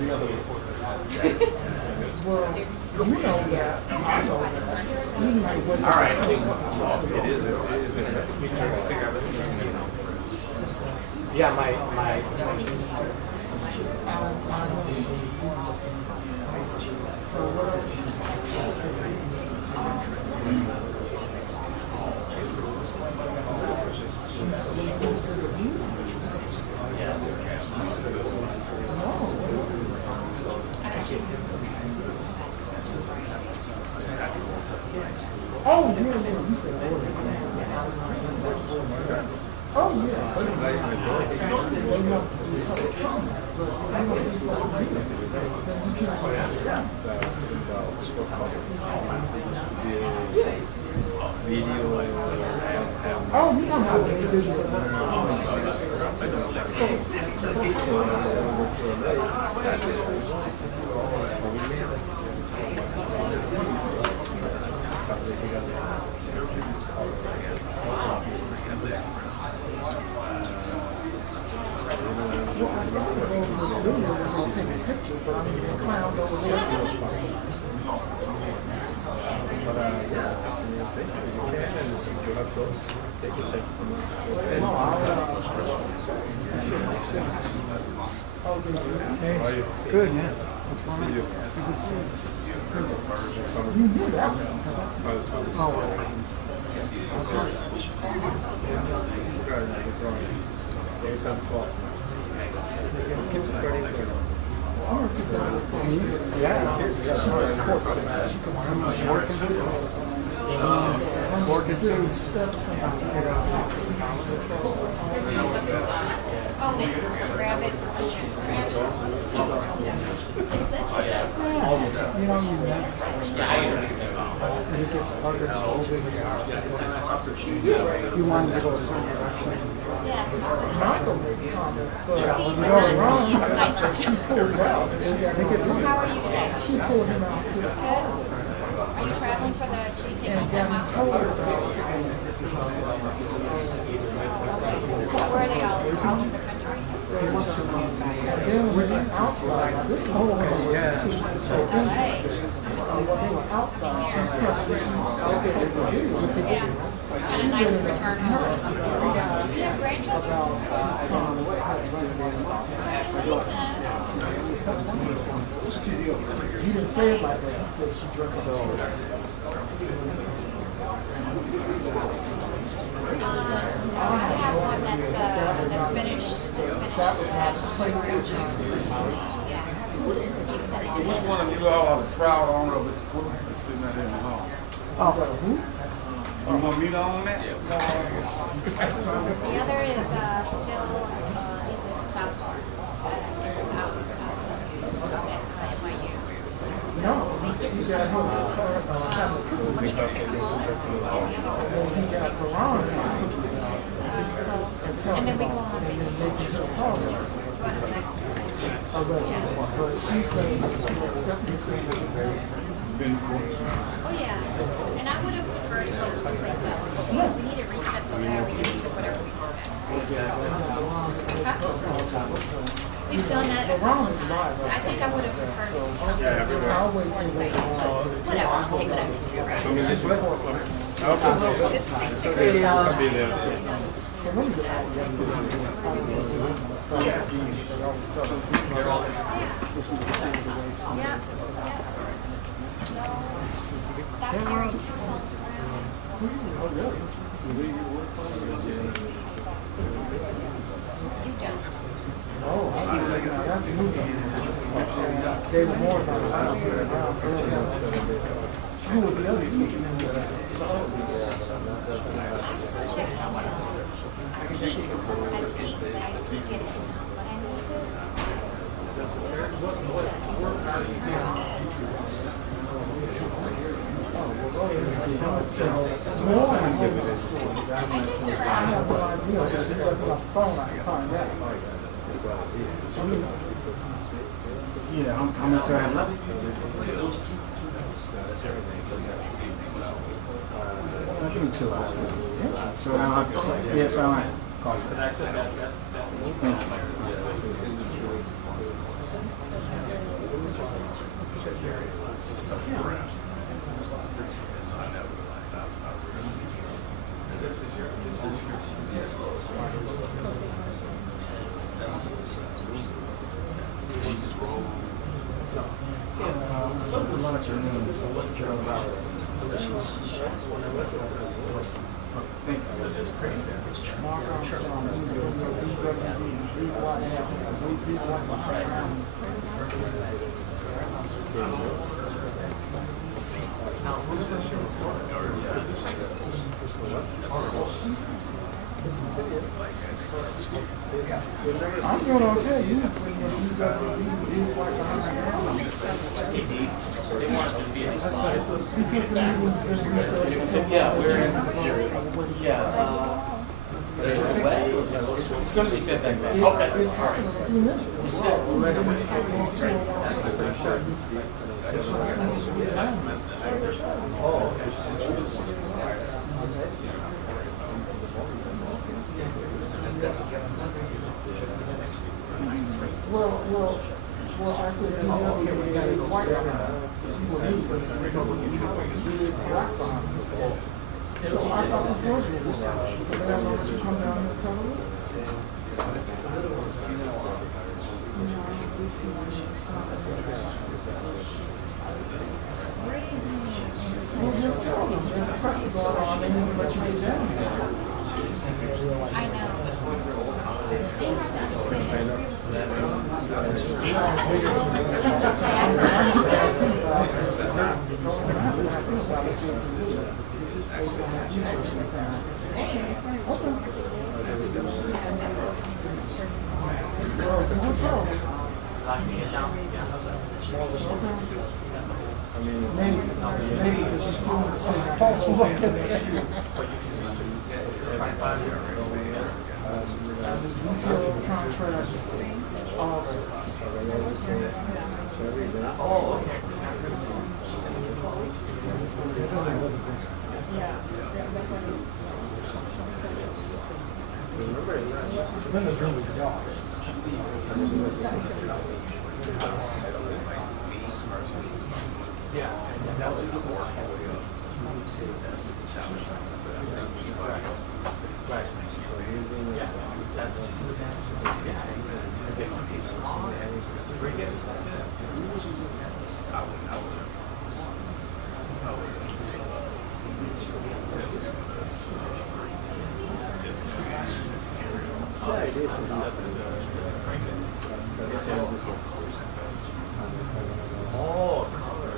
Well, you know that. I know that. All right. Yeah, my sister. So what else? Oh, yeah, you said oh, yeah. So it's not even a door. They want to do public comment, but they want to do social media. Then you can't do that. Video. Oh, you're talking about the individual. Taking pictures, but I mean, the clown over there too. But yeah, if you can, and you have those, take it. Hey, good, yes. What's going on? Good to see you. You knew that. Oh, I'm going to take that with me. yeah. Working too. Oh, grab it. You know, and it gets harder to hold it. You wanted to go a certain direction. Yeah. Michael made the comment, but See, you but know, not wrong. me. It's nice. She pulled it out. I think it's How are you today? She pulled him out to the Good. Are you traveling for the, should you take and time then off? told her about Where are they all? All over the country? and then when we were outside, now this whole thing was just so insane. When they were outside, she's pressed this video. Yeah. She Nice went in return her home. about You have grandchildren? his comments. He didn't say it like that. He said she dressed up. I have one that's finished, just finished. That was not the place to Yeah. Which one of you all are the proud owner of this equipment that's sitting out there in the hall? who? You want me to own that? The other is still in the top part. No, he got his When he gets to come home, he got Quran and then we go on and then vacation. making her apologize. But she's saying that Stephanie said that Oh yeah, and I would have preferred to go to someplace else. We need to reset so that we get to whatever we want. We've done that a couple of times. I think I would have preferred something. I'll wait till they Whatever, I'll take whatever. It's 6 degrees. I'll be there. So when is it out? Yeah. Stop hearing too close around. You don't. Oh, that's a movie. David Moore about around earlier. Who was the other two? Yeah, how much do I have left? I'll give me 2 hours. So now I'll have to, yes, I might call you. Thank you. Mark Armstrong, BWB, White House, these white behind. I'm doing okay. You just when you got these white behind. They want us to feel this. Yeah, we're in. It's going to be fit back then. Okay. It's happened in a few minutes. Well, I said, you know, we got a white behind. So I thought this was your discussion. So then I'll let you come down and cover it. Well, just tell them. There's a press going on. They need to let you get down here. I know. Details, contracts, all of it. Oh, okay. Then the drum was gone. Yeah, that was the board. Right. Yeah, that's very good. Oh, color.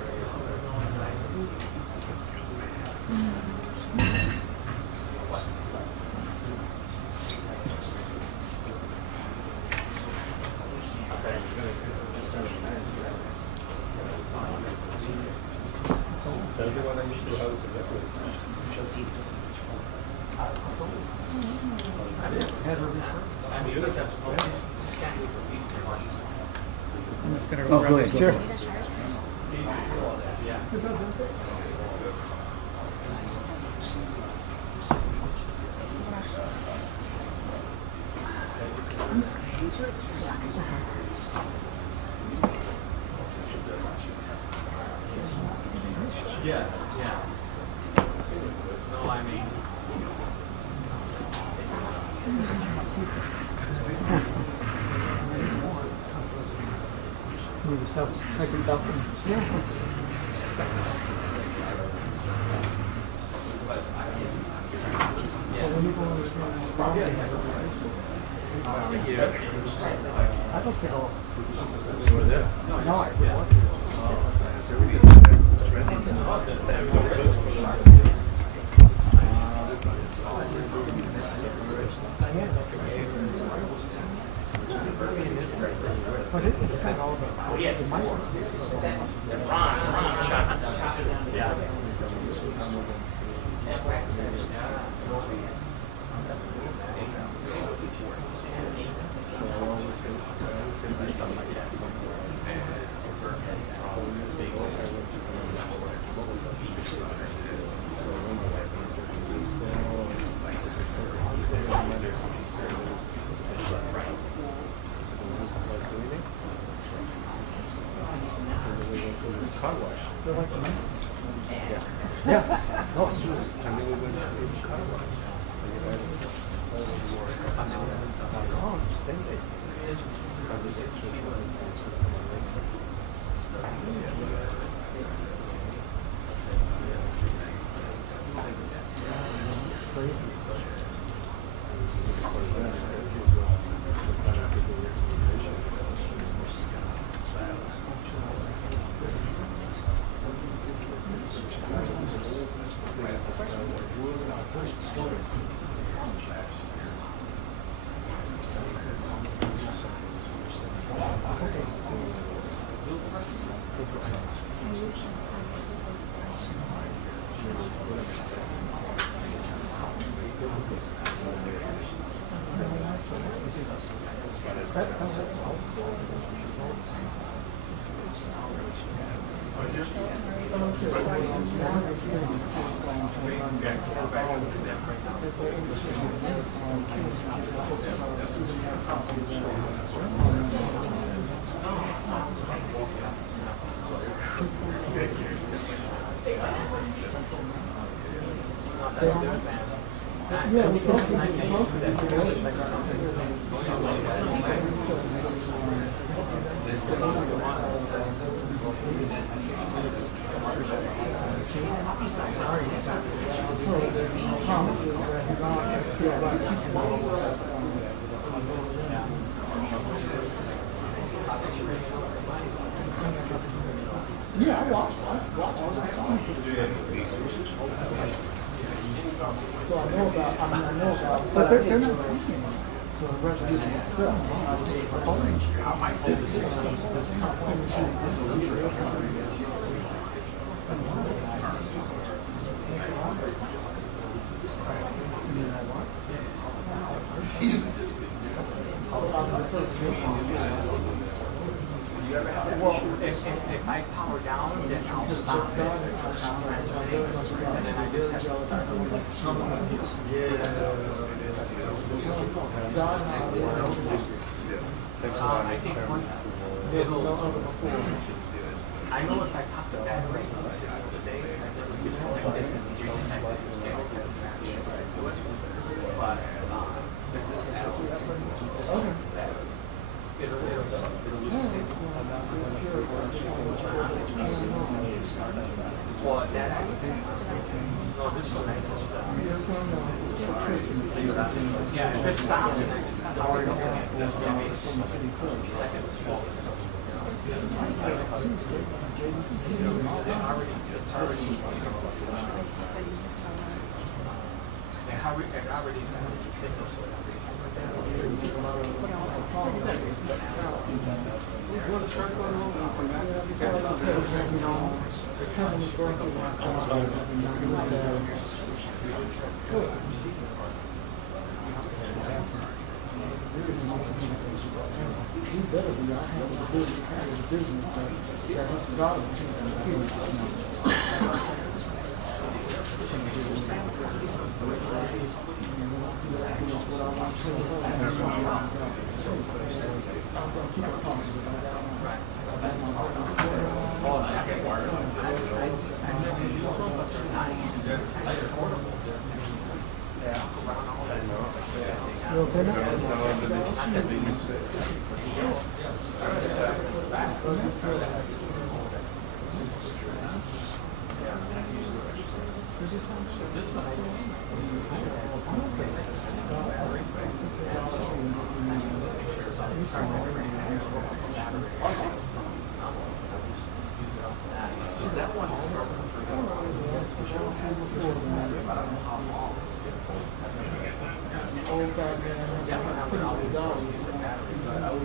I'm just gonna Oh, grab go this ahead. chair. Yeah, yeah. No, I mean. Move yourself second document. I'd like to go. You were there? No, I But it's got all the Ron shots. Yeah. Car wash. They're like the next Yeah. Yeah. No, it's true. And then we went to car wash. Oh, same thing. Yeah, we're supposed to be today. Promises that he's on it. Yeah, I watched. I saw it. So I know about. I know about. But they're not paying to the resolution itself. Well, if I power down, then I'll stop it. And then I just have to start over. I think I know if I pop the battery on a single stay, I just disconnect it and reconnect it to scale it. But if this is it'll lose the signal. Well, that no, this one I just yeah, if it stops, then I just power it up and seconds. You better be out here with the business that has got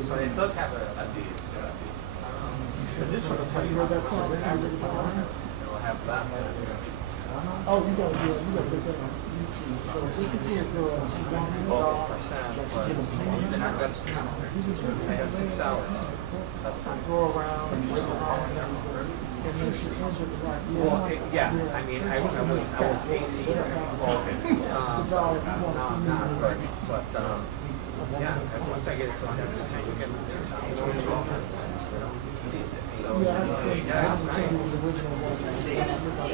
So it does have a deed. This one is you heard that song? it'll have that. Oh, you gotta put that on YouTube. So this is here girl, she wants a dog, but she get a I have 6 hours. go around and look around and everything. And then she ends up like, Well, yeah, I mean, I was pacing. The dog, if you want to see me, But, yeah, once I get it to 100%, you get 6 hours. So, Yeah, I have to say, I have to say the original one. That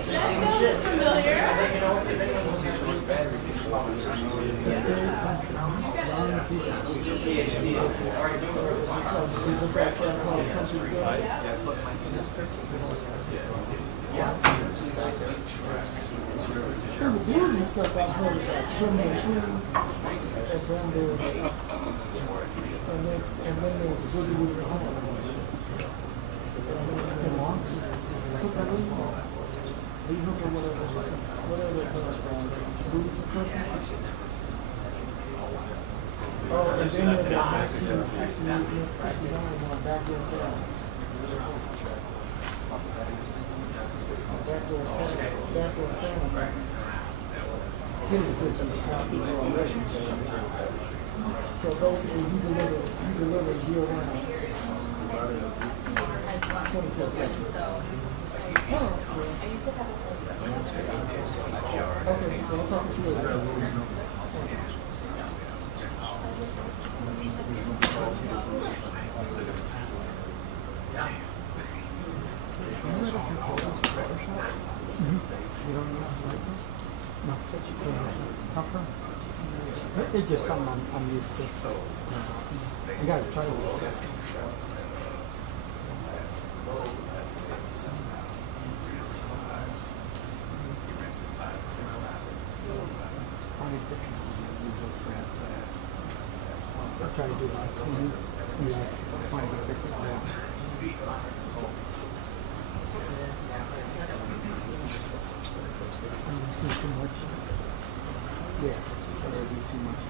sounds familiar. Is this like Santa Claus Country Road? See, the blues and stuff I've heard is like Trim the Tree, and then there's and then there's the Boogie Woogie Song. Lee Hooker, whatever it's called, Blues for Christmas. Oh, and then there's a 1969 one, Backdoor Santa. Backdoor Santa. Getting the picture, it's not people already. So basically, he delivers year round. 20%. Oh, okay, so I'm talking to you. Isn't that a true Photoshop? You don't use Lightroom? No. How come? It's just something I'm used to, so you gotta try this. Funny pictures. I'll try to do like 20. Yes, find the pictures. Too much. Yeah, that would be too much.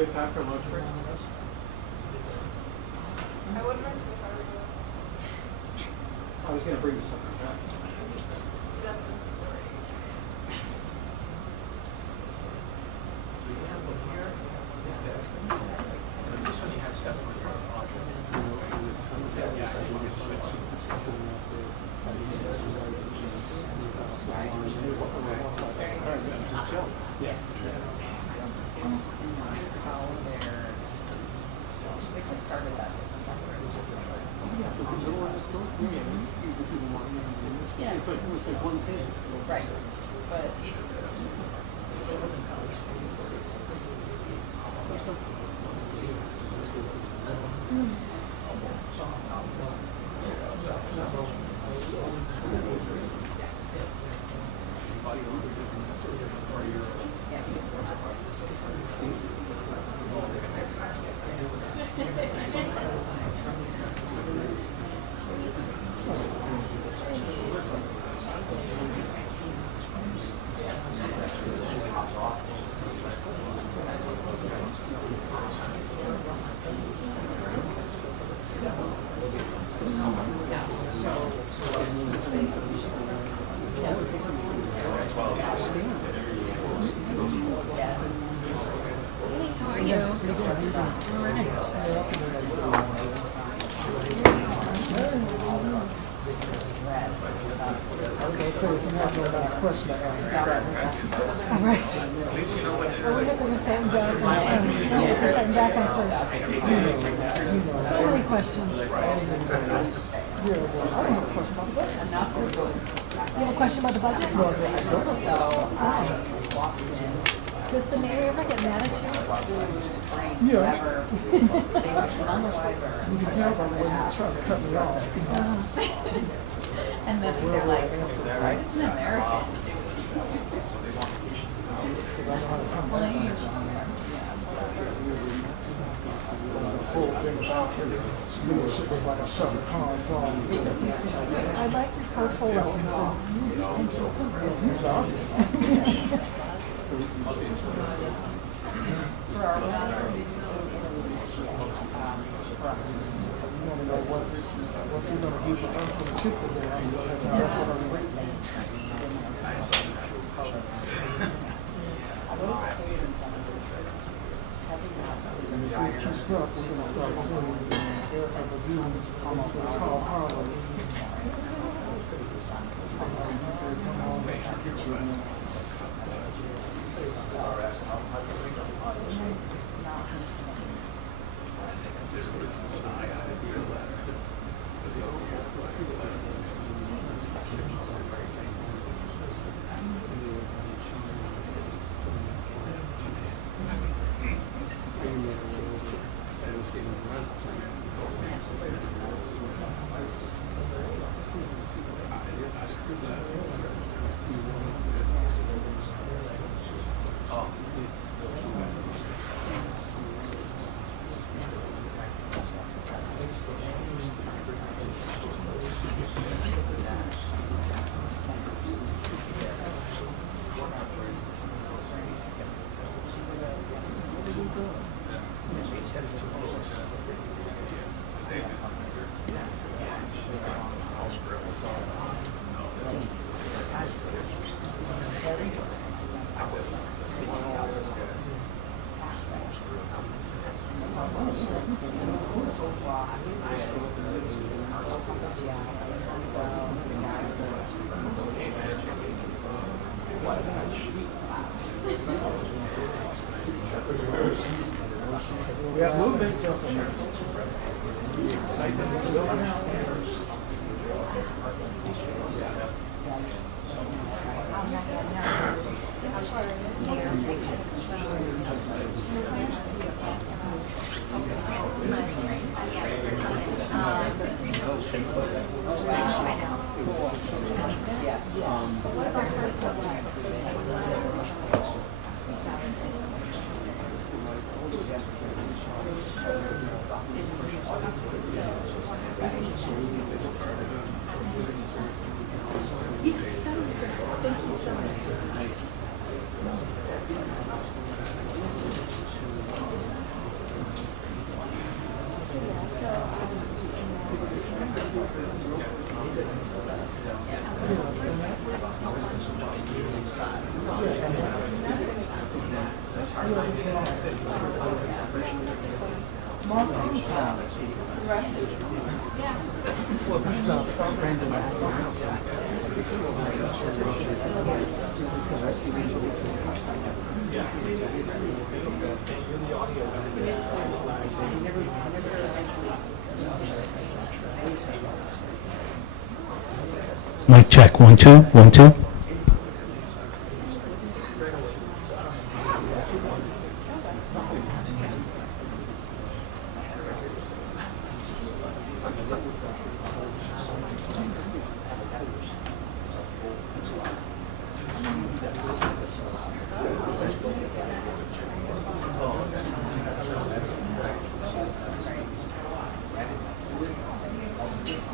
We have time for lunch break? I wouldn't risk it if I were you. I was going to bring you something back. See, that's another story. They just started that this summer. Yeah. Right. But Okay, so if you have no last question to ask, All right. Well, we have to stand back and stand back and forth. So many questions. yeah, well, I don't have a question about the budget. You have a question about the budget? Does the mayor ever get mad at you? Yeah. You can tell by the way you're trying to cut me off. and then they're like, right, it's an American. Because I know how to come back. thing about him. Leadership was like a Shaka Khan song. I like your portfolio. He started. For our You want to know what's he going to do for us when the chips are there? That's how for us rates. And if this keeps up, we're going to start seeing Erica Badu call Carlos. He said, come on, get your next. We have movement. Mic check, 1 2 1 2.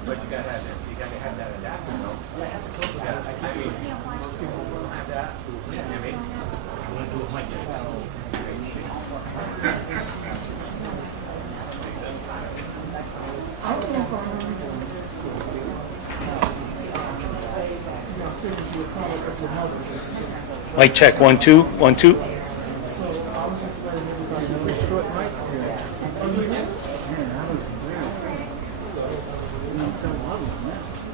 But you gotta have that adapter though. I mean, people have that. You know what I mean? You wanna do it like this. Mic check, 1 2 1 2. So I was just letting everybody know. Short mic here.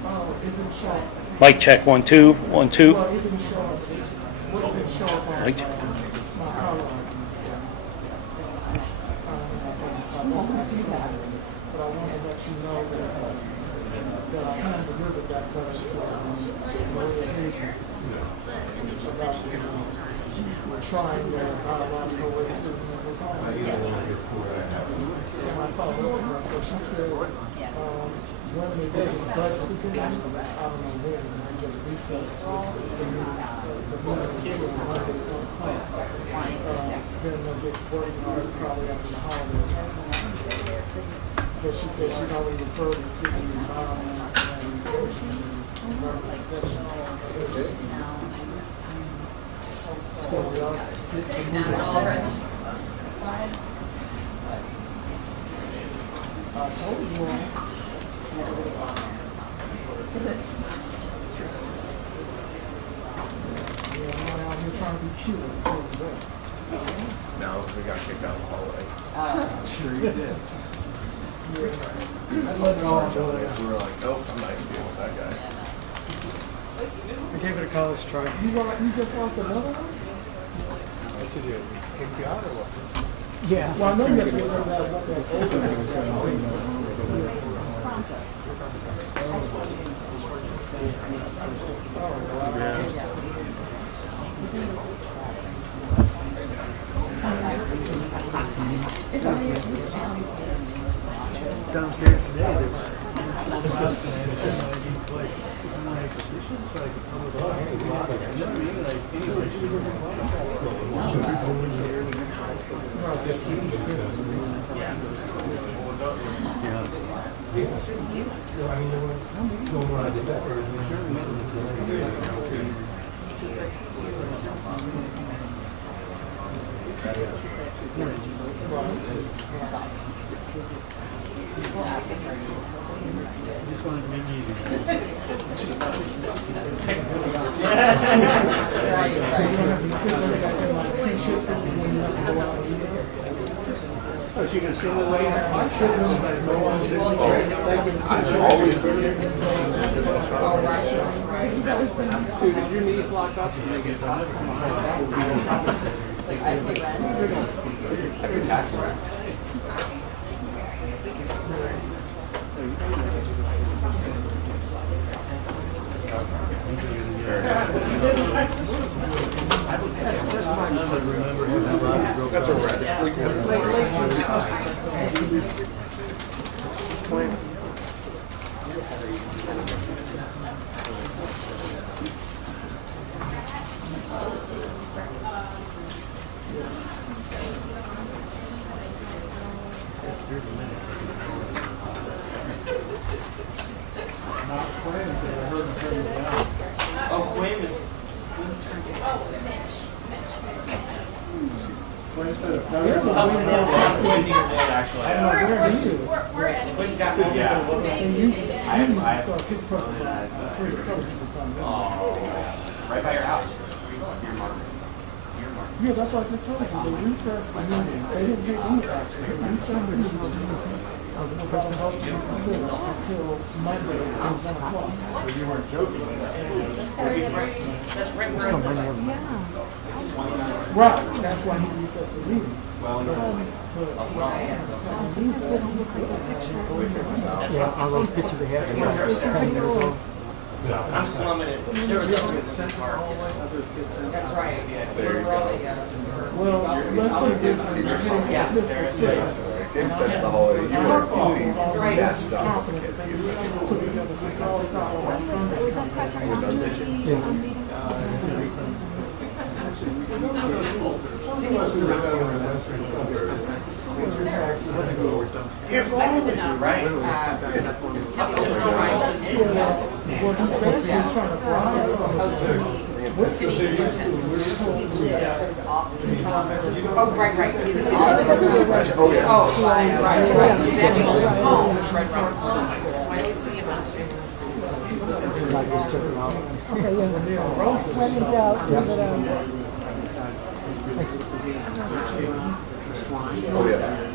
Oh, it didn't show up. Mic check, 1 2 1 2. Well, it didn't show up. What didn't show up on Mic. my color items. But I want to let you know that I kind of delivered that letter to Maria Hager about trying their biological racism as we're calling it. And I followed up with her. So she said, when they get this budget, I don't know when, they just recessed the meeting. meeting on Monday is on point. Then they'll get working hours probably after the holidays. But she said she's already referred it to the environment and environmental protection. So we all get some movement on that. I told you all. Yeah, I'm out here trying to be cute. I told you that. No, we got kicked out of the hallway. Sure you did. Yeah. I let it all go. So we're like, nope, I'm not even dealing with that guy. I gave it a college try. You just lost another one? What you do? Kick you out or what? Yeah. Well, I know you have to get rid of that one that's older. Downstairs today, just wanted to make it easy. Oh, she gonna sit in the way? Dude, if your knees lock up, you make it hot. That's where we're at. Oh, Quinn is. It's tough to nail down Wendy's name, actually. I don't know where he is. Quinn's got And usually starts his process on pretty close to something. Oh, right by your house. Yeah, that's what I just told you. They recessed the meeting. They didn't take any action. They recessed the meeting of the vote to be considered until Monday at 1 o'clock. So you weren't joking. That's right where. Right, that's why he recessed the meeting. Well, Yeah, all those pictures they have. I'm slumming it. There was something in Central Park. That's right. There you go. Well, let's put it this way. Inside the hallway, you were doing That's that stuff. confident that they can put together some kind of style on Right. Well, he's basically trying to bribe somebody. What's the Oh, right. He's in office. Oh, yeah. Oh, right. He's actually home, which right around the corner. So I always see him on Okay, yeah. When in doubt, leave it out. Oh, yeah.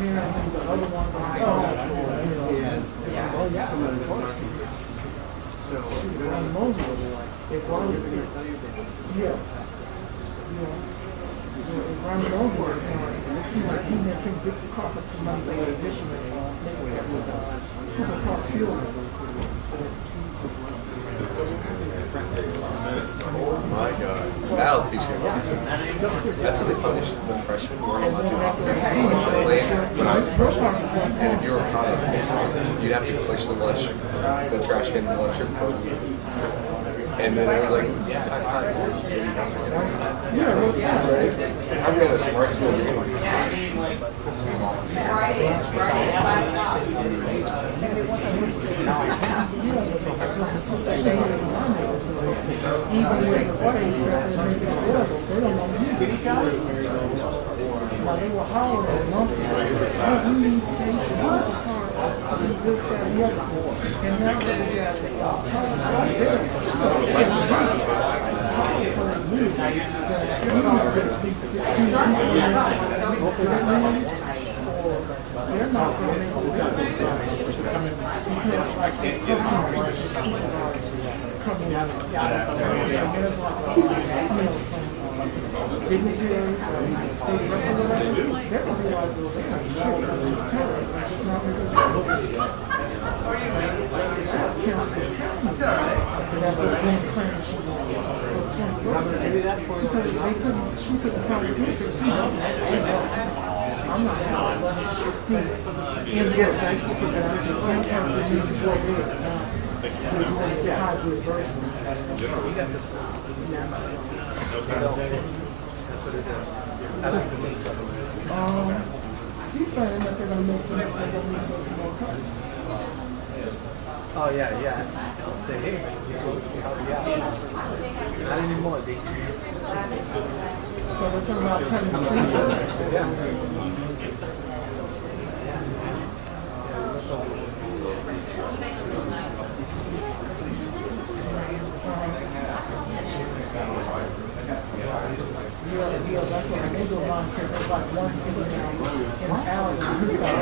apparently the other ones on the phone. On Moses, if Ronnie, yeah. If Ronnie Moses was saying, he can get the car from somebody for additional car fuel. Oh my God. That'll teach you a lesson. That's how they punish the freshmen. You weren't allowed to lunch late when I was a freshman. And if you were caught up, you'd have to push the trash can in the lunchroom closed. And then it was like, I'm going to smart school. Even with the space that they're making available, they don't want to use it. Now they were hollering months ago, oh, we need space in the car to do this, that, and the other. And now that we got Tom right there, Tom told me that you're not going to be 16 people in this or they're not going to make it because like they come from coming out of there's like some dignitaries or state reps or whatever, they're going to be like, well, they're not sure that's a deterrent, it's not really good. That was one claim she won for 24 because she couldn't promise me 16. I'm not having less than 16 and get a bank because I said, one person needs to go there. We're doing the hybrid version. He's saying that they're going to make some more cuts. Oh yeah. Say, hey, see how we got. Not anymore, dude. So we're talking about cutting the trees. Yeah. Yeah, that's what I made on said. There's like one sticking out in the alley on this side.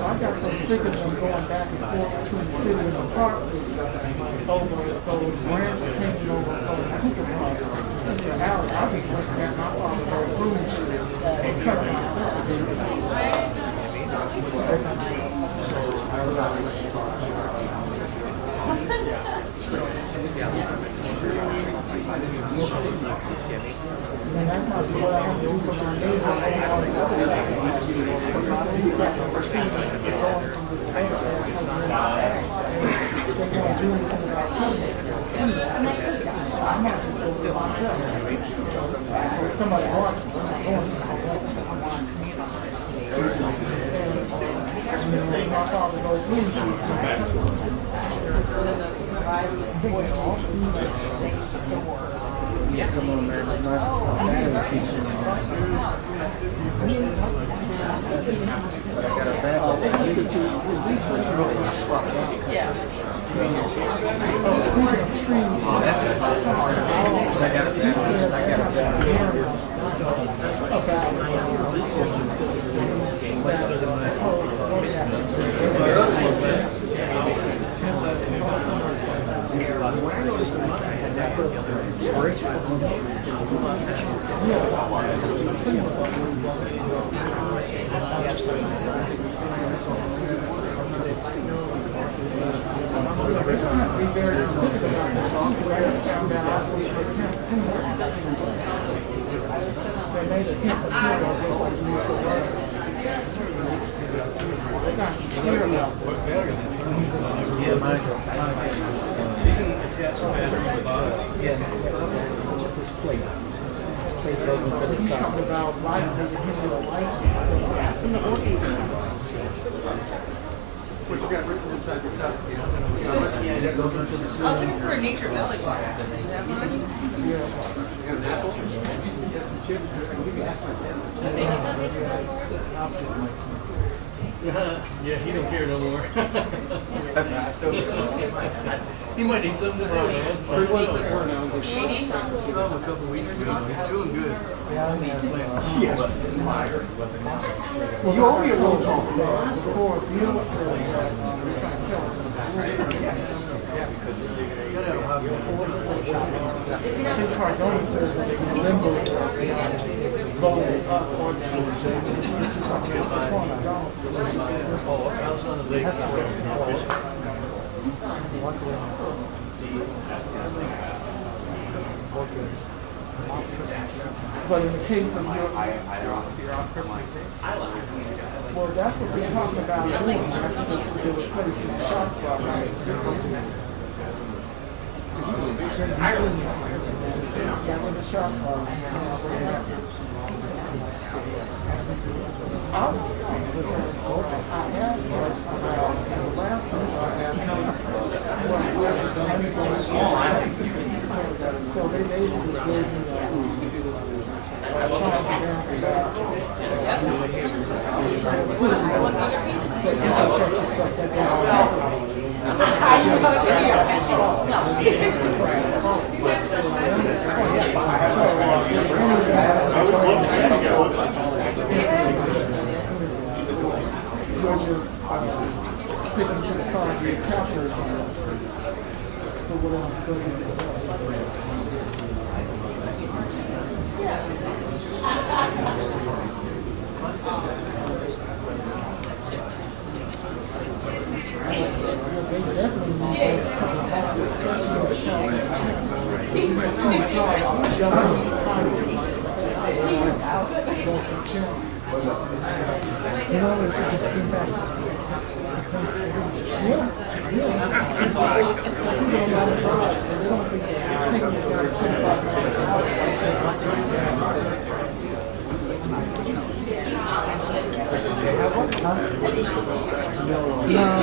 I got so sick of them going back and forth between the city and the park over those branches hanging over the Cooper Park. The alley, I just went at my father's old room and cut it myself. And that's not what I have to do for my neighbor on the other side. He's got those trees going from this area. They won't do anything about cutting it. So I might just go do it myself. Or somebody watching. I'm not going to my father's old room shoes. Come on, man. I'm not teaching you. But I got a bad Yeah. So speaking of trees, be very specific about this song because I just found out they made a hemp material just like you used to wear. They got you clear about it. He's talking about life, they give you a license. I was looking for a nature village. Yeah, he don't care no more. He might need something to run, man. Pretty well. Saw him a couple weeks ago. He's doing good. Well, you owe me a roll call before Bill said we're trying to kill him. I think Cardona says that it's in limbo voting up or down. But in the case of your, well, that's what we're talking about doing. That's what they're replacing the shot spot. Yeah, when the shot spot. I asked her about the last person I asked her what the money's going to be. So they basically gave me a song and dance about the infrastructure stuff that goes on. We're just sticking to the 5-year capture for whatever building. They definitely need a couple of houses, especially you know, it's just been back. Yeah.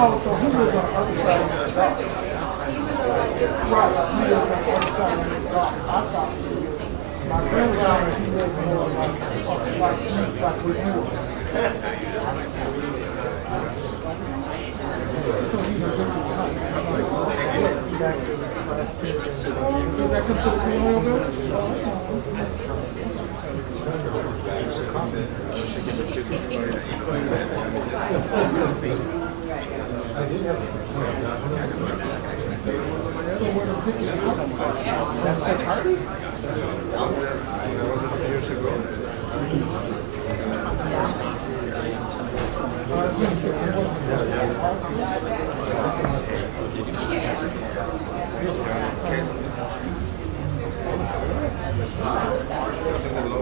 Oh, so he was on the other side of the dock. Right, he was on the other side of the dock. I thought my friend was on he lived more like east, like we knew. So these are different heights. Does that come to the colonial village? So where does Vicky come from? That's their party?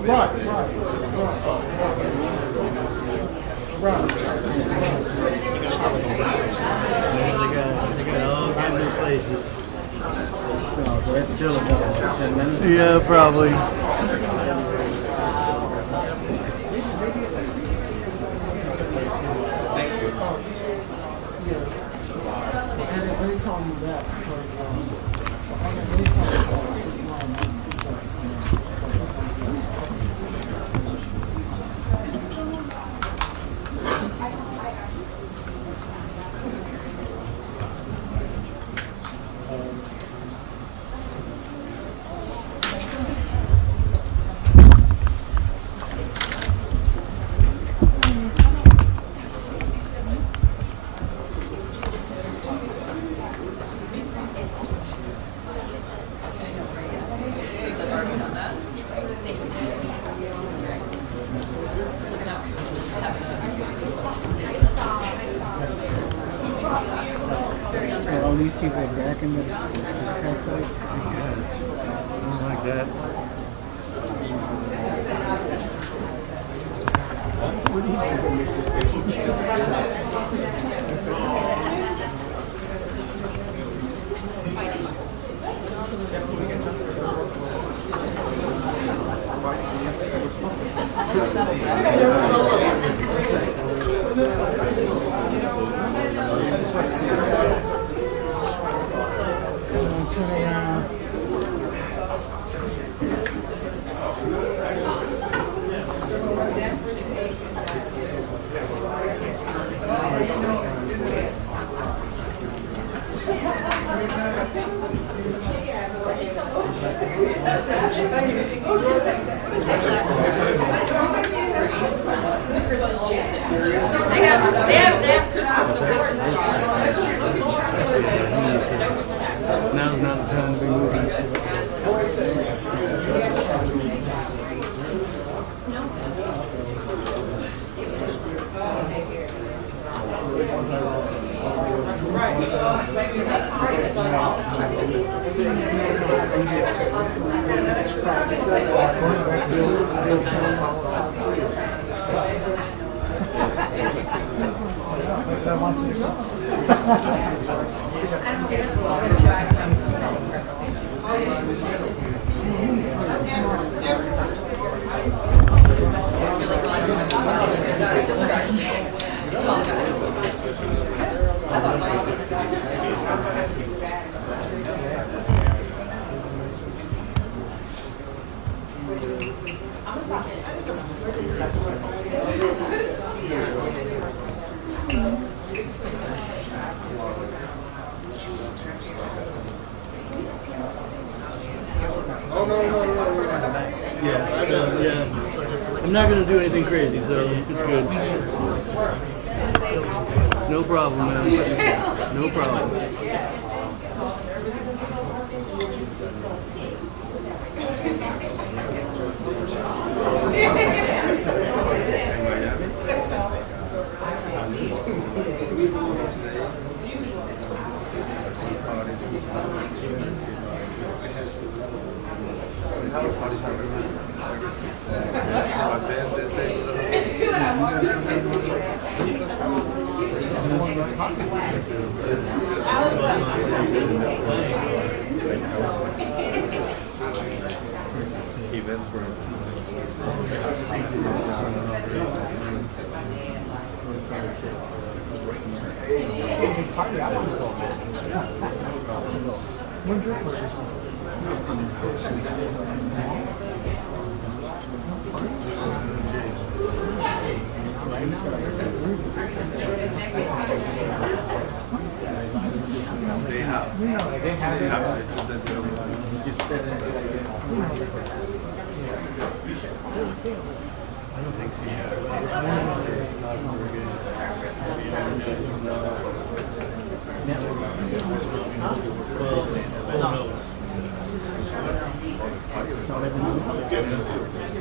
Right. They got all kinds of places. So that's still about 10 minutes. Yeah, probably. And they call me that because All these people are back in the country. Just like that. What do you think? Now's not the time to be moving. Yeah. I'm not gonna do anything crazy, so it's good. No problem, man. No problem. When's your party? I don't think so.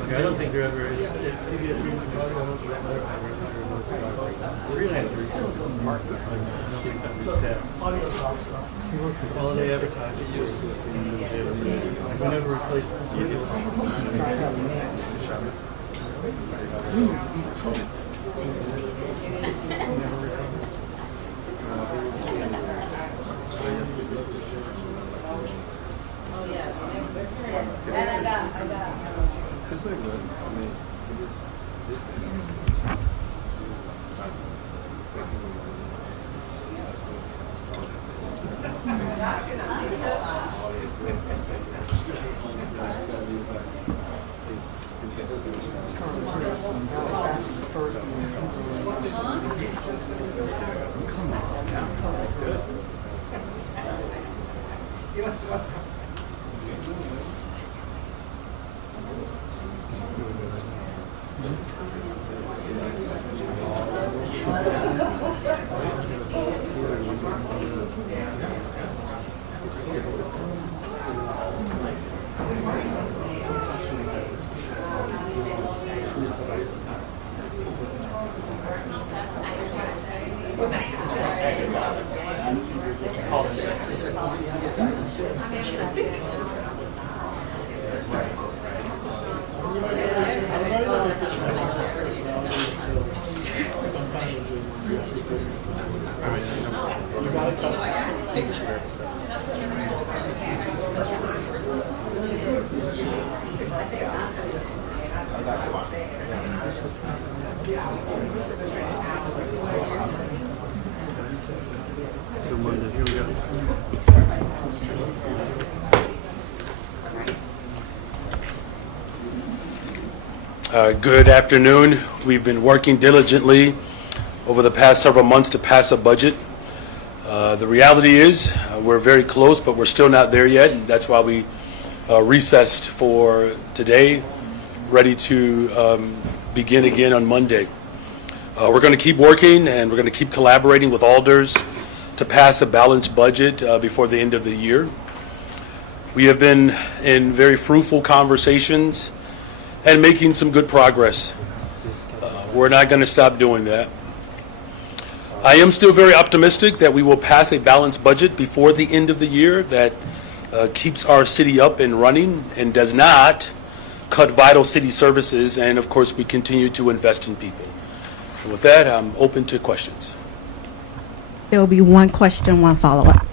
I don't think there ever is. It's CBS News Chicago. Freelancers still some markets, but I don't think that was staff. Holiday advertising. We never replaced Good afternoon. We've been working diligently over the past several months to pass a budget. The reality is we're very close, but we're still not there yet. And that's why we recessed for today, ready to begin again on Monday. We're going to keep working, and we're going to keep collaborating with alders to pass a balanced budget before the end of the year. We have been in very fruitful conversations and making some good progress. We're not going to stop doing that. I am still very optimistic that we will pass a balanced budget before the end of the year that keeps our city up and running and does not cut vital city services, and of course we continue to invest in people. And with that, I'm open to questions. There will be one question, one follow-up.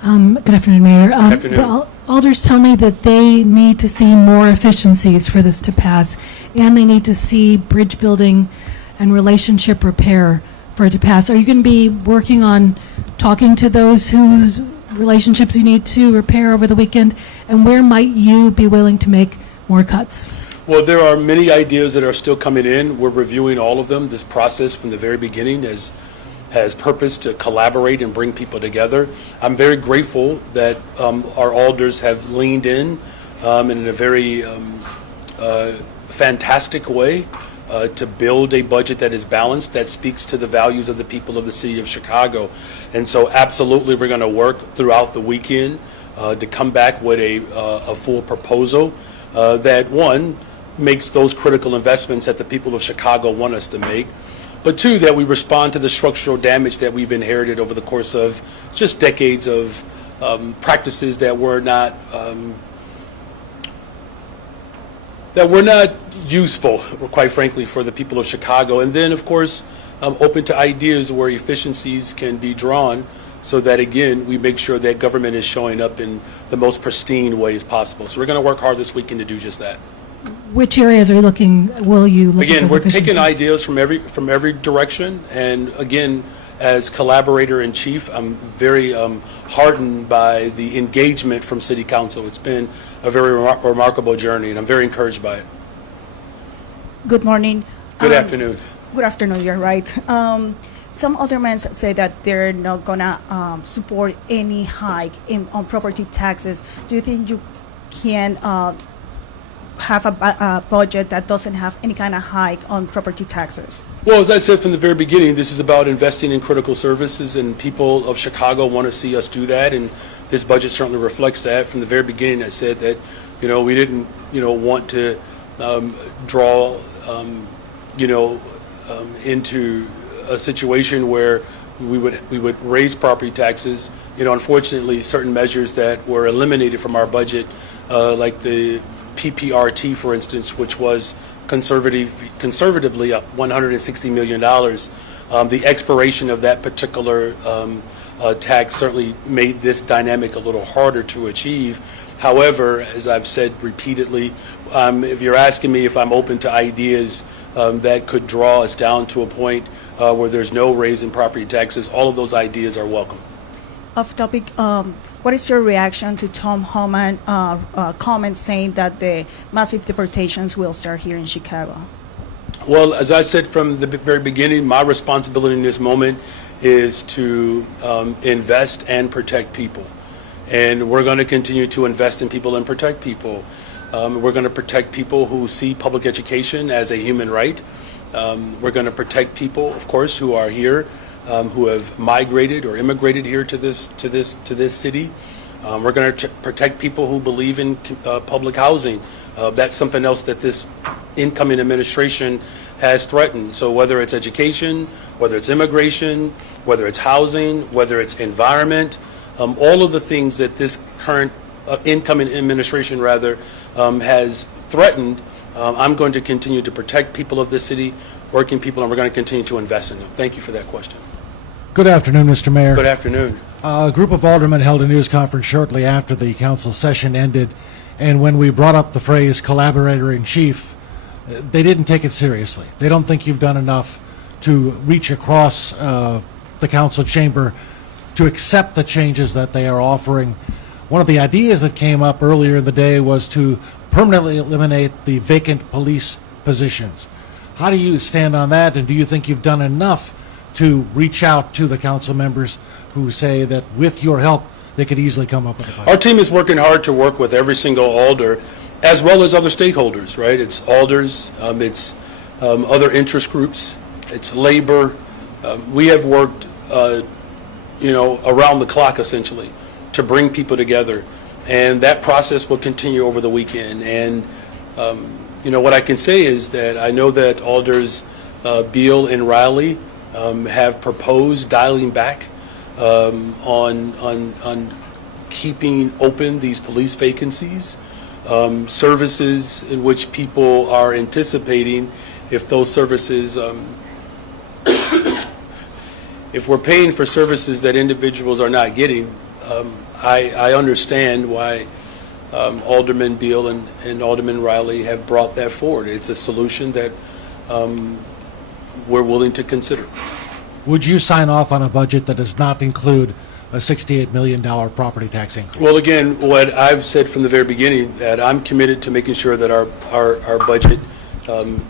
Good afternoon, Mayor. afternoon. The alders tell me that they need to see more efficiencies for this to pass, and they need to see bridge building and relationship repair for it to pass. Are you going to be working on talking to those whose relationships you need to repair over the weekend? And where might you be willing to make more cuts? Well, there are many ideas that are still coming in. We're reviewing all of them. This process from the very beginning has purpose to collaborate and bring people together. I'm very grateful that our alders have leaned in a very fantastic way to build a budget that is balanced, that speaks to the values of the people of the city of Chicago. And so absolutely we're going to work throughout the weekend to come back with a full proposal that, one, makes those critical investments that the people of Chicago want us to make, but two, that we respond to the structural damage that we've inherited over the course of just decades of practices that were not useful, quite frankly, for the people of Chicago. And then, of course, open to ideas where efficiencies can be drawn so that, again, we make sure that government is showing up in the most pristine ways possible. So we're going to work hard this weekend to do just that. Which areas are you will you look at Again, those we're efficiencies? taking ideas from every direction, and again, as collaborator in chief, I'm very heartened by the engagement from City Council. It's been a very remarkable journey, and I'm very encouraged by it. Good morning. Good afternoon. Good afternoon, you're right. Some aldermen say that they're not gonna support any hike on property taxes. Do you think you can have a budget that doesn't have any kind of hike on property taxes? Well, as I said from the very beginning, this is about investing in critical services, and people of Chicago want to see us do that, and this budget certainly reflects that. From the very beginning, I said that, we didn't, want to draw, into a situation where we would raise property taxes. Unfortunately, certain measures that were eliminated from our budget, like the PPRT, for instance, which was conservatively up $160 million. The expiration of that particular tax certainly made this dynamic a little harder to achieve. However, as I've said repeatedly, if you're asking me if I'm open to ideas that could draw us down to a point where there's no raise in property taxes, all of those ideas are welcome. Off topic, what is your reaction to Tom Homan comments saying that the massive deportations will start here in Chicago? Well, as I said from the very beginning, my responsibility in this moment is to invest and protect people. And we're going to continue to invest in people and protect people. We're going to protect people who see public education as a human right. We're going to protect people, of course, who are here, who have migrated or immigrated here to this city. We're going to protect people who believe in public housing. That's something else that this incoming administration has threatened. So whether it's education, whether it's immigration, whether it's housing, whether it's environment, all of the things that this current incoming administration has threatened, I'm going to continue to protect people of this city, working people, and we're going to continue to invest in them. Thank you for that question. Good afternoon, Mr. Mayor. Good afternoon. A group of aldermen held a news conference shortly after the council session ended, and when we brought up the phrase collaborator-in-chief, they didn't take it seriously. They don't think you've done enough to reach across the council chamber to accept the changes that they are offering. One of the ideas that came up earlier in the day was to permanently eliminate the vacant police positions. How do you stand on that, and do you think you've done enough to reach out to the council members who say that with your help they could easily come up with a budget? Our team is working hard to work with every single alder as well as other stakeholders, right? It's alders, it's other interest groups, it's labor. We have worked, around the clock essentially to bring people together, and that process will continue over the weekend. And what I can say is that I know that Alders Beal and Riley have proposed dialing back on keeping open these police vacancies, services in which people are anticipating if those services, if we're paying for services that individuals are not getting. I understand why Alderman Beal and Alderman Riley have brought that forward. It's a solution that we're willing to consider. Would you sign off on a budget that does not include a $68 million property tax increase? Well, again, what I've said from the very beginning, that I'm committed to making sure that our budget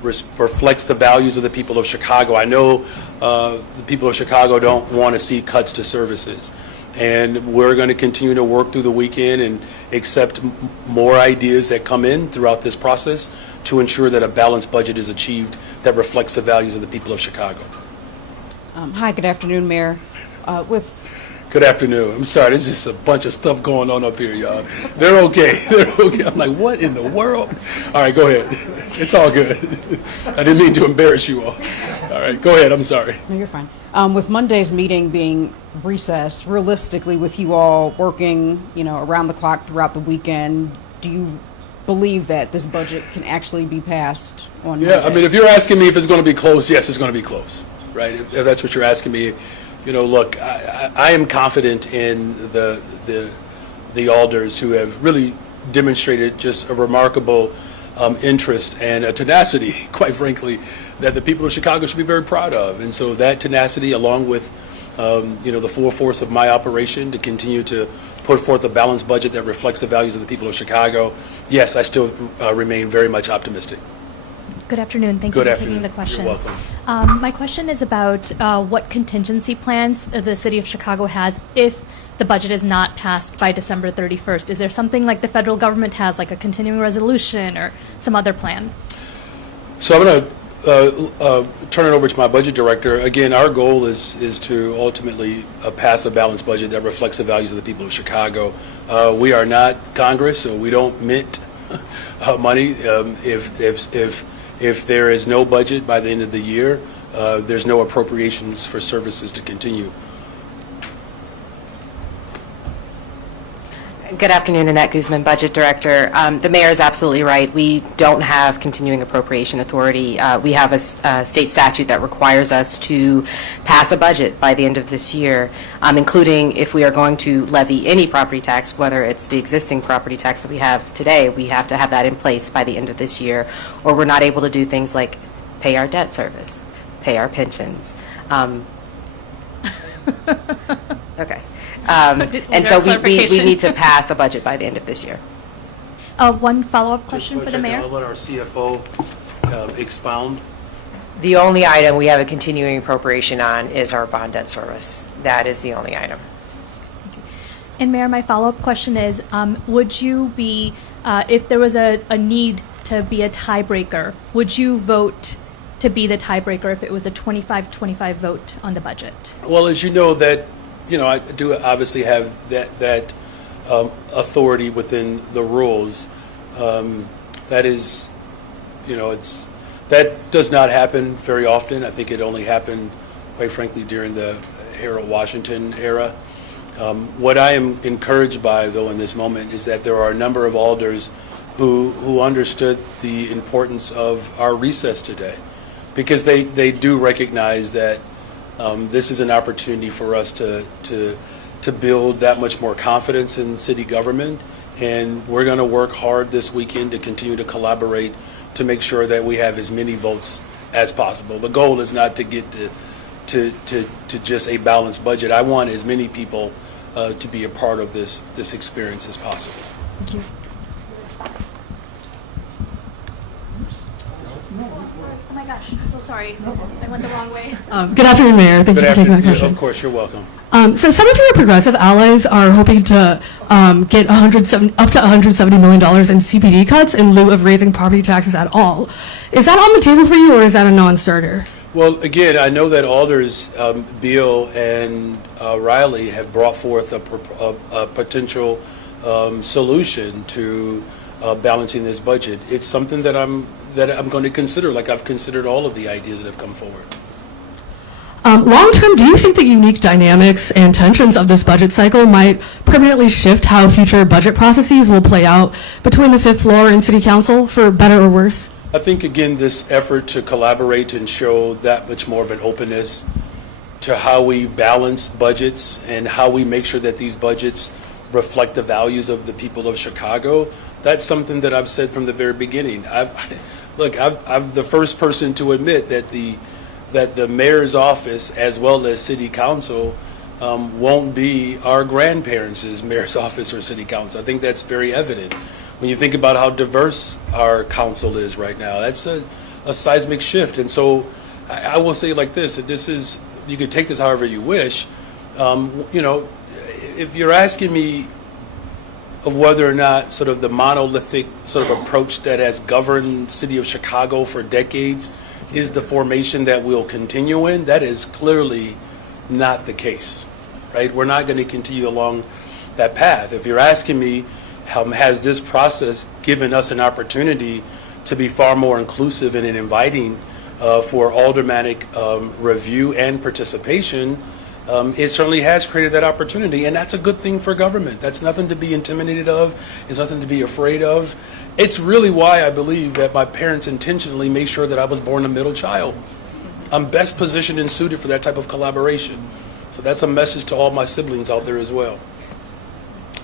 reflects the values of the people of Chicago. I know the people of Chicago don't want to see cuts to services. And we're going to continue to work through the weekend and accept more ideas that come in throughout this process to ensure that a balanced budget is achieved that reflects the values of the people of Chicago. Hi, good afternoon, Mayor. Good afternoon. I'm sorry, there's just a bunch of stuff going on up here, y'all. They're okay. They're okay. I'm like, what in the world? All right, go ahead. It's all good. I didn't mean to embarrass you all. All right, go ahead. I'm sorry. No, you're fine. With Monday's meeting being recessed, realistically, with you all working, around the clock throughout the weekend, do you believe that this budget can actually be passed on Monday? Yeah, I mean, if you're asking me if it's going to be close, yes, it's going to be close, right? If that's what you're asking me. Look, I am confident in the alders who have really demonstrated just a remarkable interest and a tenacity, quite frankly, that the people of Chicago should be very proud of. And so that tenacity, along with the full force of my operation to continue to put forth a balanced budget that reflects the values of the people of Chicago, yes, I still remain very much optimistic. Good afternoon. Thank you for taking the questions. You're welcome. My question is about what contingency plans the city of Chicago has if the budget is not passed by December 31st. Is there something like the federal government has, like a continuing resolution or some other plan? So I'm going to turn it over to my budget director. Again, our goal is to ultimately pass a balanced budget that reflects the values of the people of Chicago. We are not Congress, so we don't mint money. If there is no budget by the end of the year, there's no appropriations for services to continue. Good afternoon, Annette Guzman, Budget Director. The mayor is absolutely right. We don't have continuing appropriation authority. We have a state statute that requires us to pass a budget by the end of this year, including if we are going to levy any property tax, whether it's the existing property tax that we have today, we have to have that in place by the end of this year, or we're not able to do things like pay our debt service, pay our pensions. Okay. And so we need to pass a budget by the end of this year. One follow-up question for the mayor. I'll let our CFO expound. The only item we have a continuing appropriation on is our bond debt service. That is the only item. And Mayor, my follow-up question is, would you be, if there was a need to be a tiebreaker, would you vote to be the tiebreaker if it was a 25-25 vote on the budget? Well, as you know, that I do obviously have that authority within the rules. That is, that does not happen very often. I think it only happened, quite frankly, during the Harold Washington era. What I am encouraged by, though, in this moment is that there are a number of alders who understood the importance of our recess today, because they do recognize that this is an opportunity for us to build that much more confidence in city government, and we're going to work hard this weekend to continue to collaborate to make sure that we have as many votes as possible. The goal is not to get to just a balanced budget. I want as many people to be a part of this experience as possible. Thank you. Oh my gosh, I'm so sorry. I went the wrong way. Good afternoon, Mayor. Thank you for taking my question. Of course, you're welcome. So some of your progressive allies are hoping to get up to $170 million in CPD cuts in lieu of raising property taxes at all. Is that on the table for you, or is that a non-starter? Well, again, I know that Alders Beal and Riley have brought forth a potential solution to balancing this budget. It's something that I'm going to consider, like I've considered all of the ideas that have come forward. Long term, do you think the unique dynamics and tensions of this budget cycle might permanently shift how future budget processes will play out between the fifth floor and City Council, for better or worse? I think, again, this effort to collaborate and show that much more of an openness to how we balance budgets and how we make sure that these budgets reflect the values of the people of Chicago, that's something that I've said from the very beginning. I'm the first person to admit that the mayor's office, as well as City Council, won't be our grandparents' mayor's office or City Council. I think that's very evident. When you think about how diverse our council is right now, that's a seismic shift. And so I will say like this, that this is, you could take this however you wish. If you're asking me of whether or not sort of the monolithic sort of approach that has governed City of Chicago for decades is the formation that we'll continue in, that is clearly not the case, right? We're not going to continue along that path. If you're asking me, has this process given us an opportunity to be far more inclusive and inviting for aldermanic review and participation, it certainly has created that opportunity, and that's a good thing for government. That's nothing to be intimidated of. It's nothing to be afraid of. It's really why I believe that my parents intentionally made sure that I was born a middle child. I'm best positioned and suited for that type of collaboration. So that's a message to all my siblings out there as well.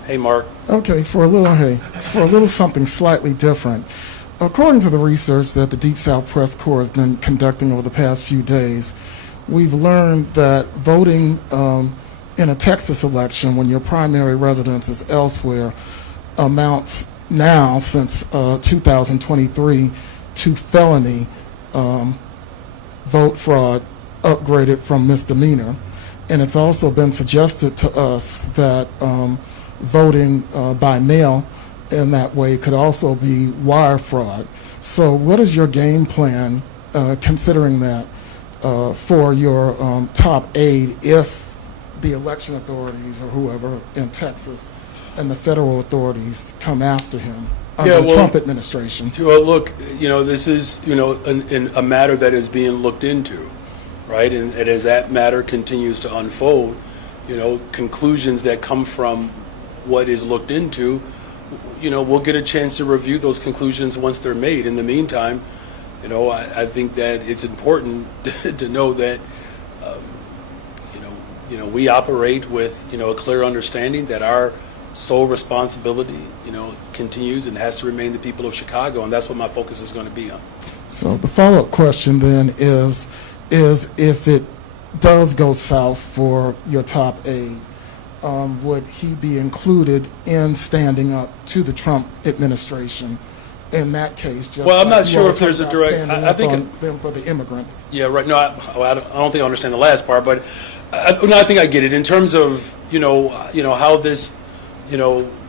Hey, Mark. Okay, for a little something slightly different. According to the research that the Deep South Press Corps has been conducting over the past few days, we've learned that voting in a Texas election when your primary residence is elsewhere amounts now, since 2023, to felony vote fraud upgraded from misdemeanor. And it's also been suggested to us that voting by mail in that way could also be wire fraud. So what is your game plan, considering that, for your top aide if the election authorities or whoever in Texas and the federal authorities come after him under the Trump administration? Look, this is, a matter that is being looked into, right? And as that matter continues to unfold, conclusions that come from what is looked into, we'll get a chance to review those conclusions once they're made. In the meantime, I think that it's important to know that, we operate with, a clear understanding that our sole responsibility, continues and has to remain the people of Chicago, and that's what my focus is going to be on. So the follow-up question then is if it does go south for your top aide, would he be included in standing up to the Trump administration in that case? Just well, I'm not sure if there's a direct. I think them for the immigrants. Yeah, right. No, I don't think I understand the last part, but I think I get it in terms of how this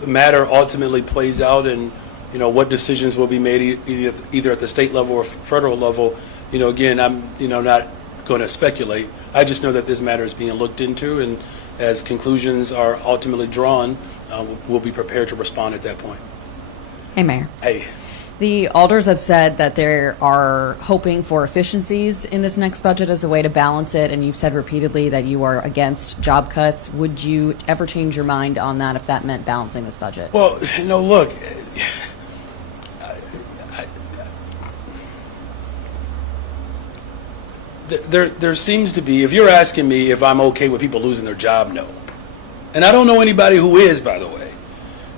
matter ultimately plays out, and what decisions will be made either at the state level or federal level. Again, I'm not going to speculate. I just know that this matter is being looked into, and as conclusions are ultimately drawn, we'll be prepared to respond at that point. Hey, Mayor. Hey. The alders have said that they are hoping for efficiencies in this next budget as a way to balance it, and you've said repeatedly that you are against job cuts. Would you ever change your mind on that if that meant balancing this budget? Well, look, there seems to be, if you're asking me if I'm okay with people losing their job, no. And I don't know anybody who is, by the way.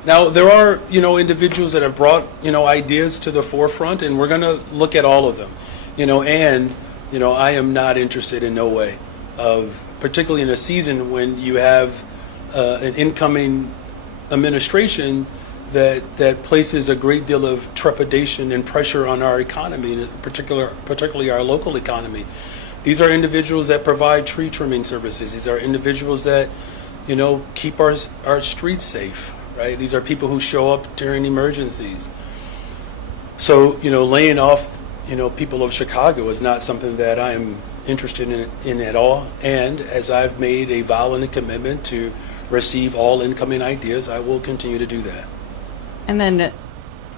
Now, there are, individuals that have brought, ideas to the forefront, and we're going to look at all of them, and, I am not interested in no way of, particularly in a season when you have an incoming administration that places a great deal of trepidation and pressure on our economy, and particularly our local economy. These are individuals that provide tree trimming services. These are individuals that, keep our streets safe, right? These are people who show up during emergencies. So, laying off, people of Chicago is not something that I am interested in at all. And as I've made a vow and a commitment to receive all incoming ideas, I will continue to do that. And then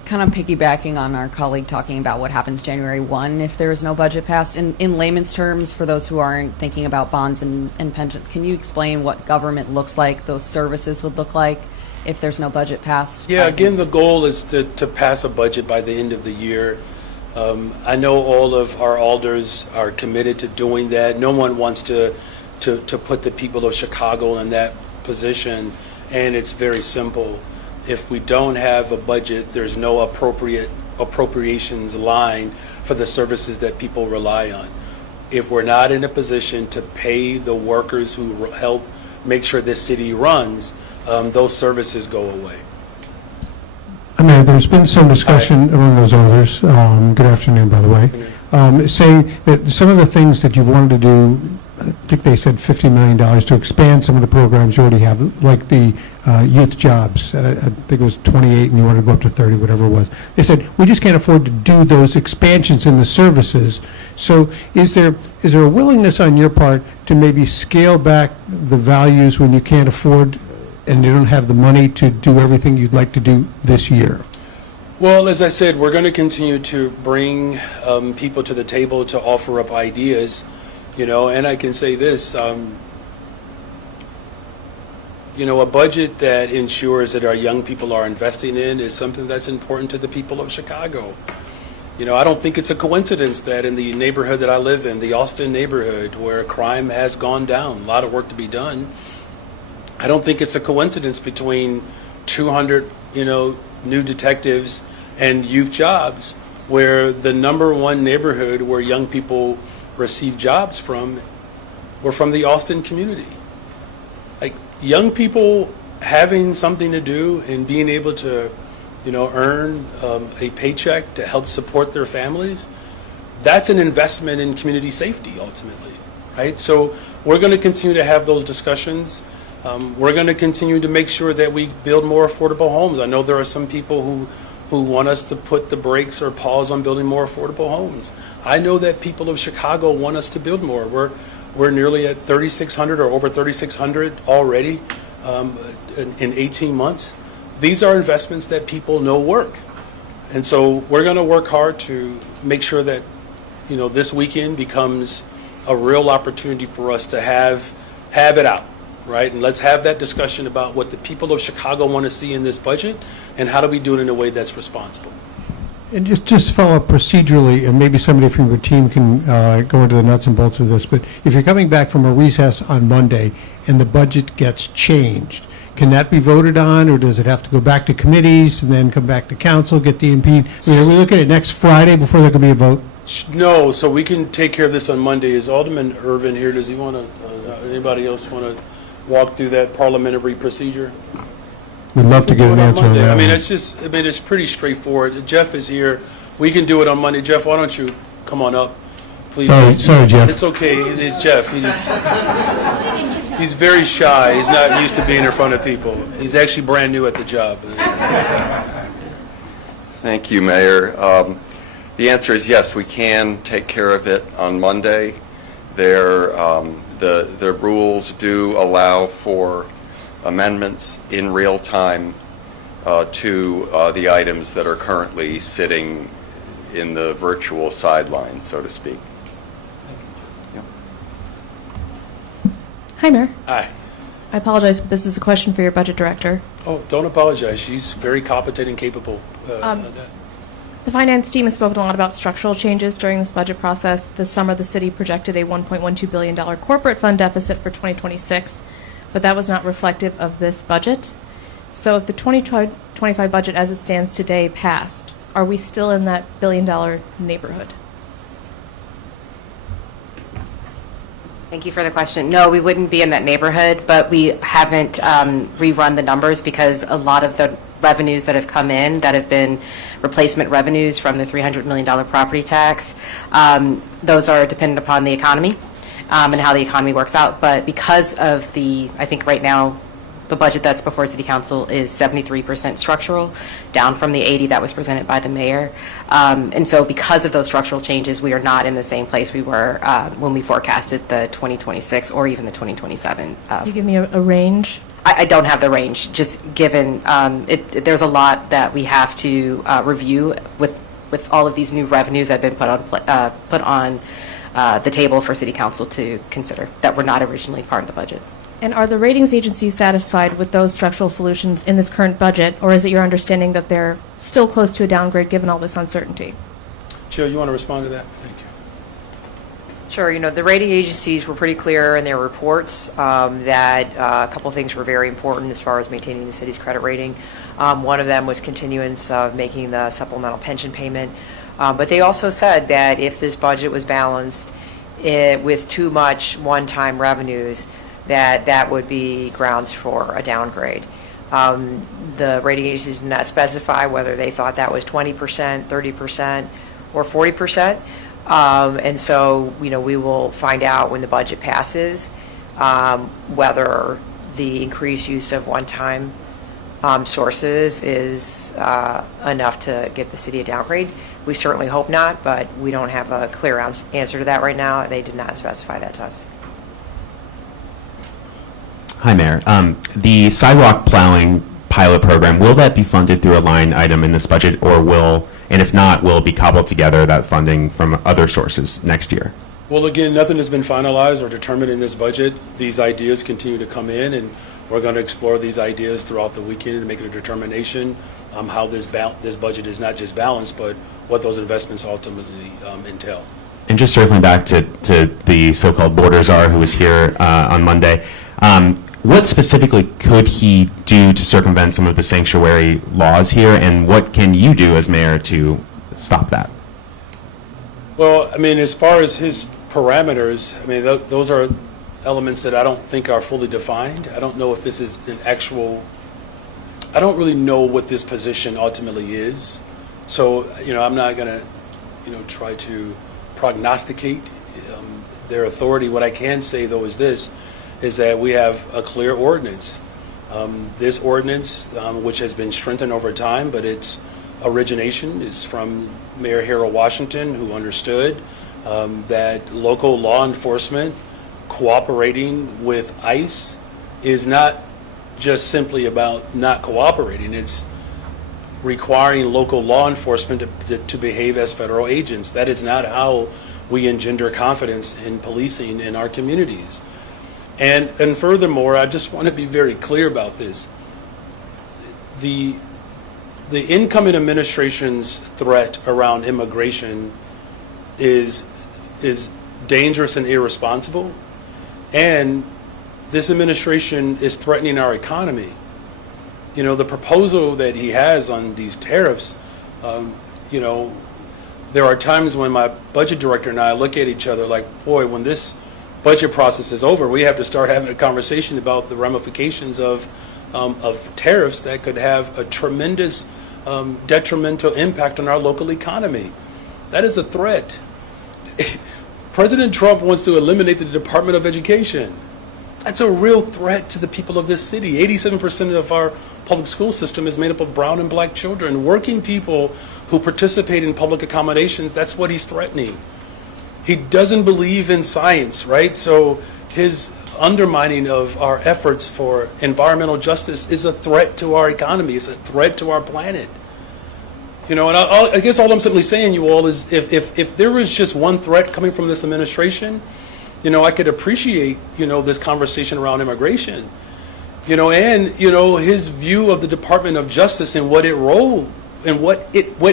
kind of piggybacking on our colleague talking about what happens January 1 if there is no budget passed, in layman's terms, for those who aren't thinking about bonds and pensions, can you explain what government looks like, those services would look like if there's no budget passed? Yeah, again, the goal is to pass a budget by the end of the year. I know all of our alders are committed to doing that. No one wants to put the people of Chicago in that position, and it's very simple. If we don't have a budget, there's no appropriations line for the services that people rely on. If we're not in a position to pay the workers who help make sure this city runs, those services go away. I mean, there's been some discussion among those alders, good afternoon, by the way, saying that some of the things that you've wanted to do, I think they said $50 million to expand some of the programs you already have, like the youth jobs. I think it was 28 and you wanted to go up to 30, whatever it was. They said, we just can't afford to do those expansions in the services. So is there a willingness on your part to maybe scale back the values when you can't afford and you don't have the money to do everything you'd like to do this year? Well, as I said, we're going to continue to bring people to the table to offer up ideas. And I can say this, a budget that ensures that our young people are investing in is something that's important to the people of Chicago. I don't think it's a coincidence that in the neighborhood that I live in, the Austin neighborhood, where crime has gone down, a lot of work to be done, I don't think it's a coincidence between 200, new detectives and youth jobs, where the number one neighborhood where young people receive jobs from were from the Austin community. Like, young people having something to do and being able to, earn a paycheck to help support their families, that's an investment in community safety ultimately, right? So we're going to continue to have those discussions. We're going to continue to make sure that we build more affordable homes. I know there are some people who want us to put the brakes or pause on building more affordable homes. I know that people of Chicago want us to build more. We're nearly at 3,600 or over 3,600 already in 18 months. These are investments that people know work. And so we're going to work hard to make sure that, this weekend becomes a real opportunity for us to have it out. Right? And let's have that discussion about what the people of Chicago want to see in this budget and how do we do it in a way that's responsible. And just to follow up procedurally, and maybe somebody from your team can go into the nuts and bolts of this, but if you're coming back from a recess on Monday and the budget gets changed, can that be voted on, or does it have to go back to committees and then come back to council, get DMP'd? I mean, are we looking at next Friday before there can be a vote? No, so we can take care of this on Monday. Is Alderman Irvin here? Does he want to, anybody else want to walk through that parliamentary procedure? We'd love to get an answer on that. It's pretty straightforward. Jeff is here. We can do it on Monday. Jeff, why don't you come on up, please? Sorry, Jeff. It's okay. It's Jeff. He's very shy. He's not used to being in front of people. He's actually brand new at the job. Thank you, Mayor. The answer is yes, we can take care of it on Monday. The rules do allow for amendments in real time to the items that are currently sitting in the virtual sideline, so to speak. Hi, Mayor. Hi. I apologize, but this is a question for your budget director. Oh, don't apologize. She's very competent and capable. The finance team has spoken a lot about structural changes during this budget process. This summer, the city projected a $1.12 billion corporate fund deficit for 2026, but that was not reflective of this budget. So if the 2025 budget as it stands today passed, are we still in that billion-dollar neighborhood? Thank you for the question. No, we wouldn't be in that neighborhood, but we haven't rerun the numbers because a lot of the revenues that have come in that have been replacement revenues from the $300 million property tax. Those are dependent upon the economy and how the economy works out. But because of I think right now, the budget that's before City Council is 73% structural, down from the 80 that was presented by the mayor. And so because of those structural changes, we are not in the same place we were when we forecasted the 2026 or even the 2027. Can you give me a range? I don't have the range, just given there's a lot that we have to review with all of these new revenues that have been put on the table for City Council to consider that were not originally part of the budget. And are the ratings agencies satisfied with those structural solutions in this current budget, or is it your understanding that they're still close to a downgrade given all this uncertainty? Chair, you want to respond to that? Thank you. Sure. The rating agencies were pretty clear in their reports that a couple of things were very important as far as maintaining the city's credit rating. One of them was continuance of making the supplemental pension payment. But they also said that if this budget was balanced with too much one-time revenues, that would be grounds for a downgrade. The rating agencies did not specify whether they thought that was 20%, 30%, or 40%. And so, we will find out when the budget passes whether the increased use of one-time sources is enough to give the city a downgrade. We certainly hope not, but we don't have a clear answer to that right now. They did not specify that to us. Hi, Mayor. The sidewalk plowing pilot program, will that be funded through a line item in this budget, or and if not, will it be cobbled together, that funding from other sources next year? Well, again, nothing has been finalized or determined in this budget. These ideas continue to come in, and we're going to explore these ideas throughout the weekend and make a determination how this budget is not just balanced, but what those investments ultimately entail. And just circling back to the so-called border czar who was here on Monday, what specifically could he do to circumvent some of the sanctuary laws here, and what can you do as mayor to stop that? Well, I mean, as far as his parameters, I mean, those are elements that I don't think are fully defined. I don't know if this is I don't really know what this position ultimately is. So, I'm not going to, try to prognosticate their authority. What I can say, though, is that we have a clear ordinance. This ordinance, which has been strengthened over time, but its origination is from Mayor Harold Washington, who understood that local law enforcement cooperating with ICE is not just simply about not cooperating. It's requiring local law enforcement to behave as federal agents. That is not how we engender confidence in policing in our communities. And furthermore, I just want to be very clear about this. The incoming administration's threat around immigration is dangerous and irresponsible, and this administration is threatening our economy. The proposal that he has on these tariffs, there are times when my budget director and I look at each other like, boy, when this budget process is over, we have to start having a conversation about the ramifications of tariffs that could have a tremendous detrimental impact on our local economy. That is a threat. President Trump wants to eliminate the Department of Education. That's a real threat to the people of this city. 87% of our public school system is made up of brown and black children. Working people who participate in public accommodations, that's what he's threatening. He doesn't believe in science, right? So his undermining of our efforts for environmental justice is a threat to our economy. It's a threat to our planet. And I guess all I'm simply saying, you all, is if there was just one threat coming from this administration, I could appreciate, this conversation around immigration, and, his view of the Department of Justice and what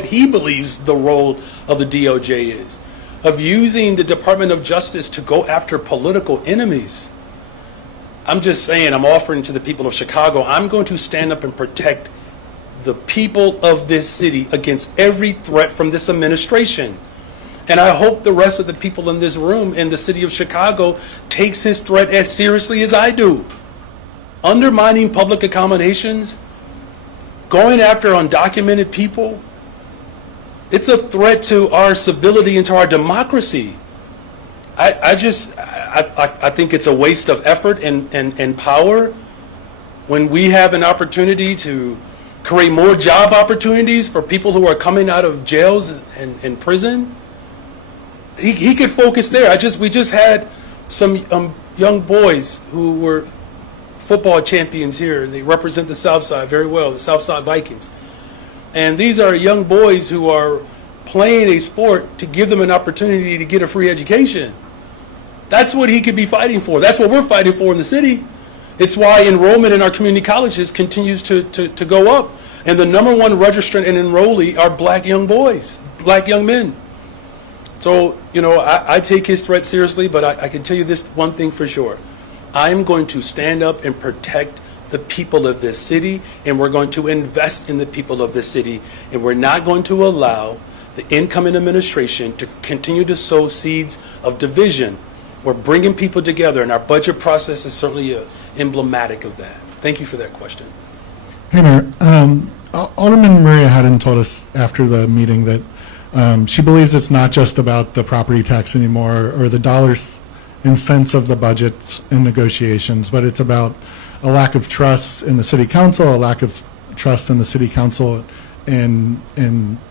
he believes the role of the DOJ is, of using the Department of Justice to go after political enemies. I'm just saying, I'm offering to the people of Chicago, I'm going to stand up and protect the people of this city against every threat from this administration. And I hope the rest of the people in this room in the city of Chicago takes his threat as seriously as I do. Undermining public accommodations, going after undocumented people, it's a threat to our civility and to our democracy. I think it's a waste of effort and power when we have an opportunity to create more job opportunities for people who are coming out of jails and prison. He could focus there. We just had some young boys who were football champions here, and they represent the South Side very well, the South Side Vikings. And these are young boys who are playing a sport to give them an opportunity to get a free education. That's what he could be fighting for. That's what we're fighting for in the city. It's why enrollment in our community colleges continues to go up. And the #1 registrant and enrollee are black young boys, black young men. So, I take his threat seriously, but I can tell you this one thing for sure. I am going to stand up and protect the people of this city, and we're going to invest in the people of this city, and we're not going to allow the incoming administration to continue to sow seeds of division. We're bringing people together, and our budget process is certainly emblematic of that. Thank you for that question. Hey, Mayor. Alderman Maria Haddon told us after the meeting that she believes it's not just about the property tax anymore or the dollars and cents of the budgets and negotiations, but it's about a lack of trust in the city council, a lack of trust in the city council and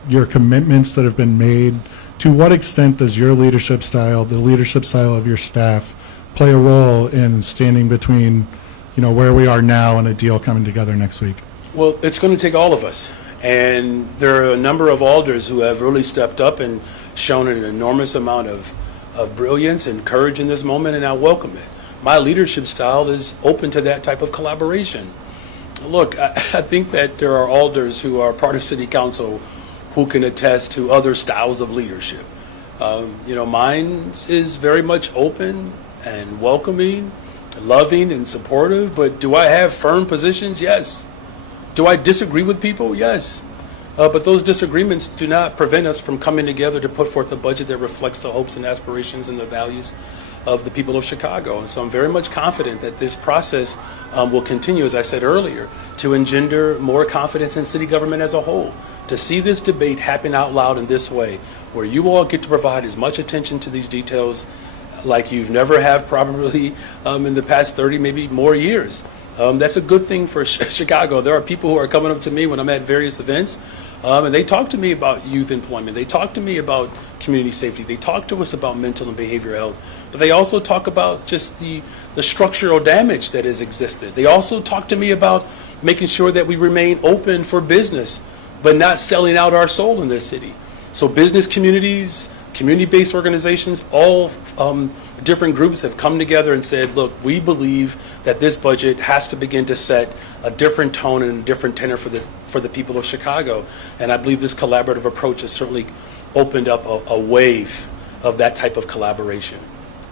your commitments that have been made. To what extent does your leadership style, the leadership style of your staff, play a role in standing between, where we are now and a deal coming together next week? Well, it's going to take all of us. And there are a number of alders who have really stepped up and shown an enormous amount of brilliance and courage in this moment, and I welcome it. My leadership style is open to that type of collaboration. Look, I think that there are alders who are part of city council who can attest to other styles of leadership. Mine is very much open and welcoming, loving and supportive, but do I have firm positions? Yes. Do I disagree with people? Yes. But those disagreements do not prevent us from coming together to put forth a budget that reflects the hopes and aspirations and the values of the people of Chicago. And so I'm very much confident that this process will continue, as I said earlier, to engender more confidence in city government as a whole. To see this debate happen out loud in this way, where you all get to provide as much attention to these details like you've never have probably in the past 30, maybe more years. That's a good thing for Chicago. There are people who are coming up to me when I'm at various events, and they talk to me about youth employment. They talk to me about community safety. They talk to us about mental and behavioral health. But they also talk about just the structural damage that has existed. They also talk to me about making sure that we remain open for business, but not selling out our soul in this city. So business communities, community-based organizations, all different groups have come together and said, look, we believe that this budget has to begin to set a different tone and a different tenor for the people of Chicago. And I believe this collaborative approach has certainly opened up a wave of that type of collaboration.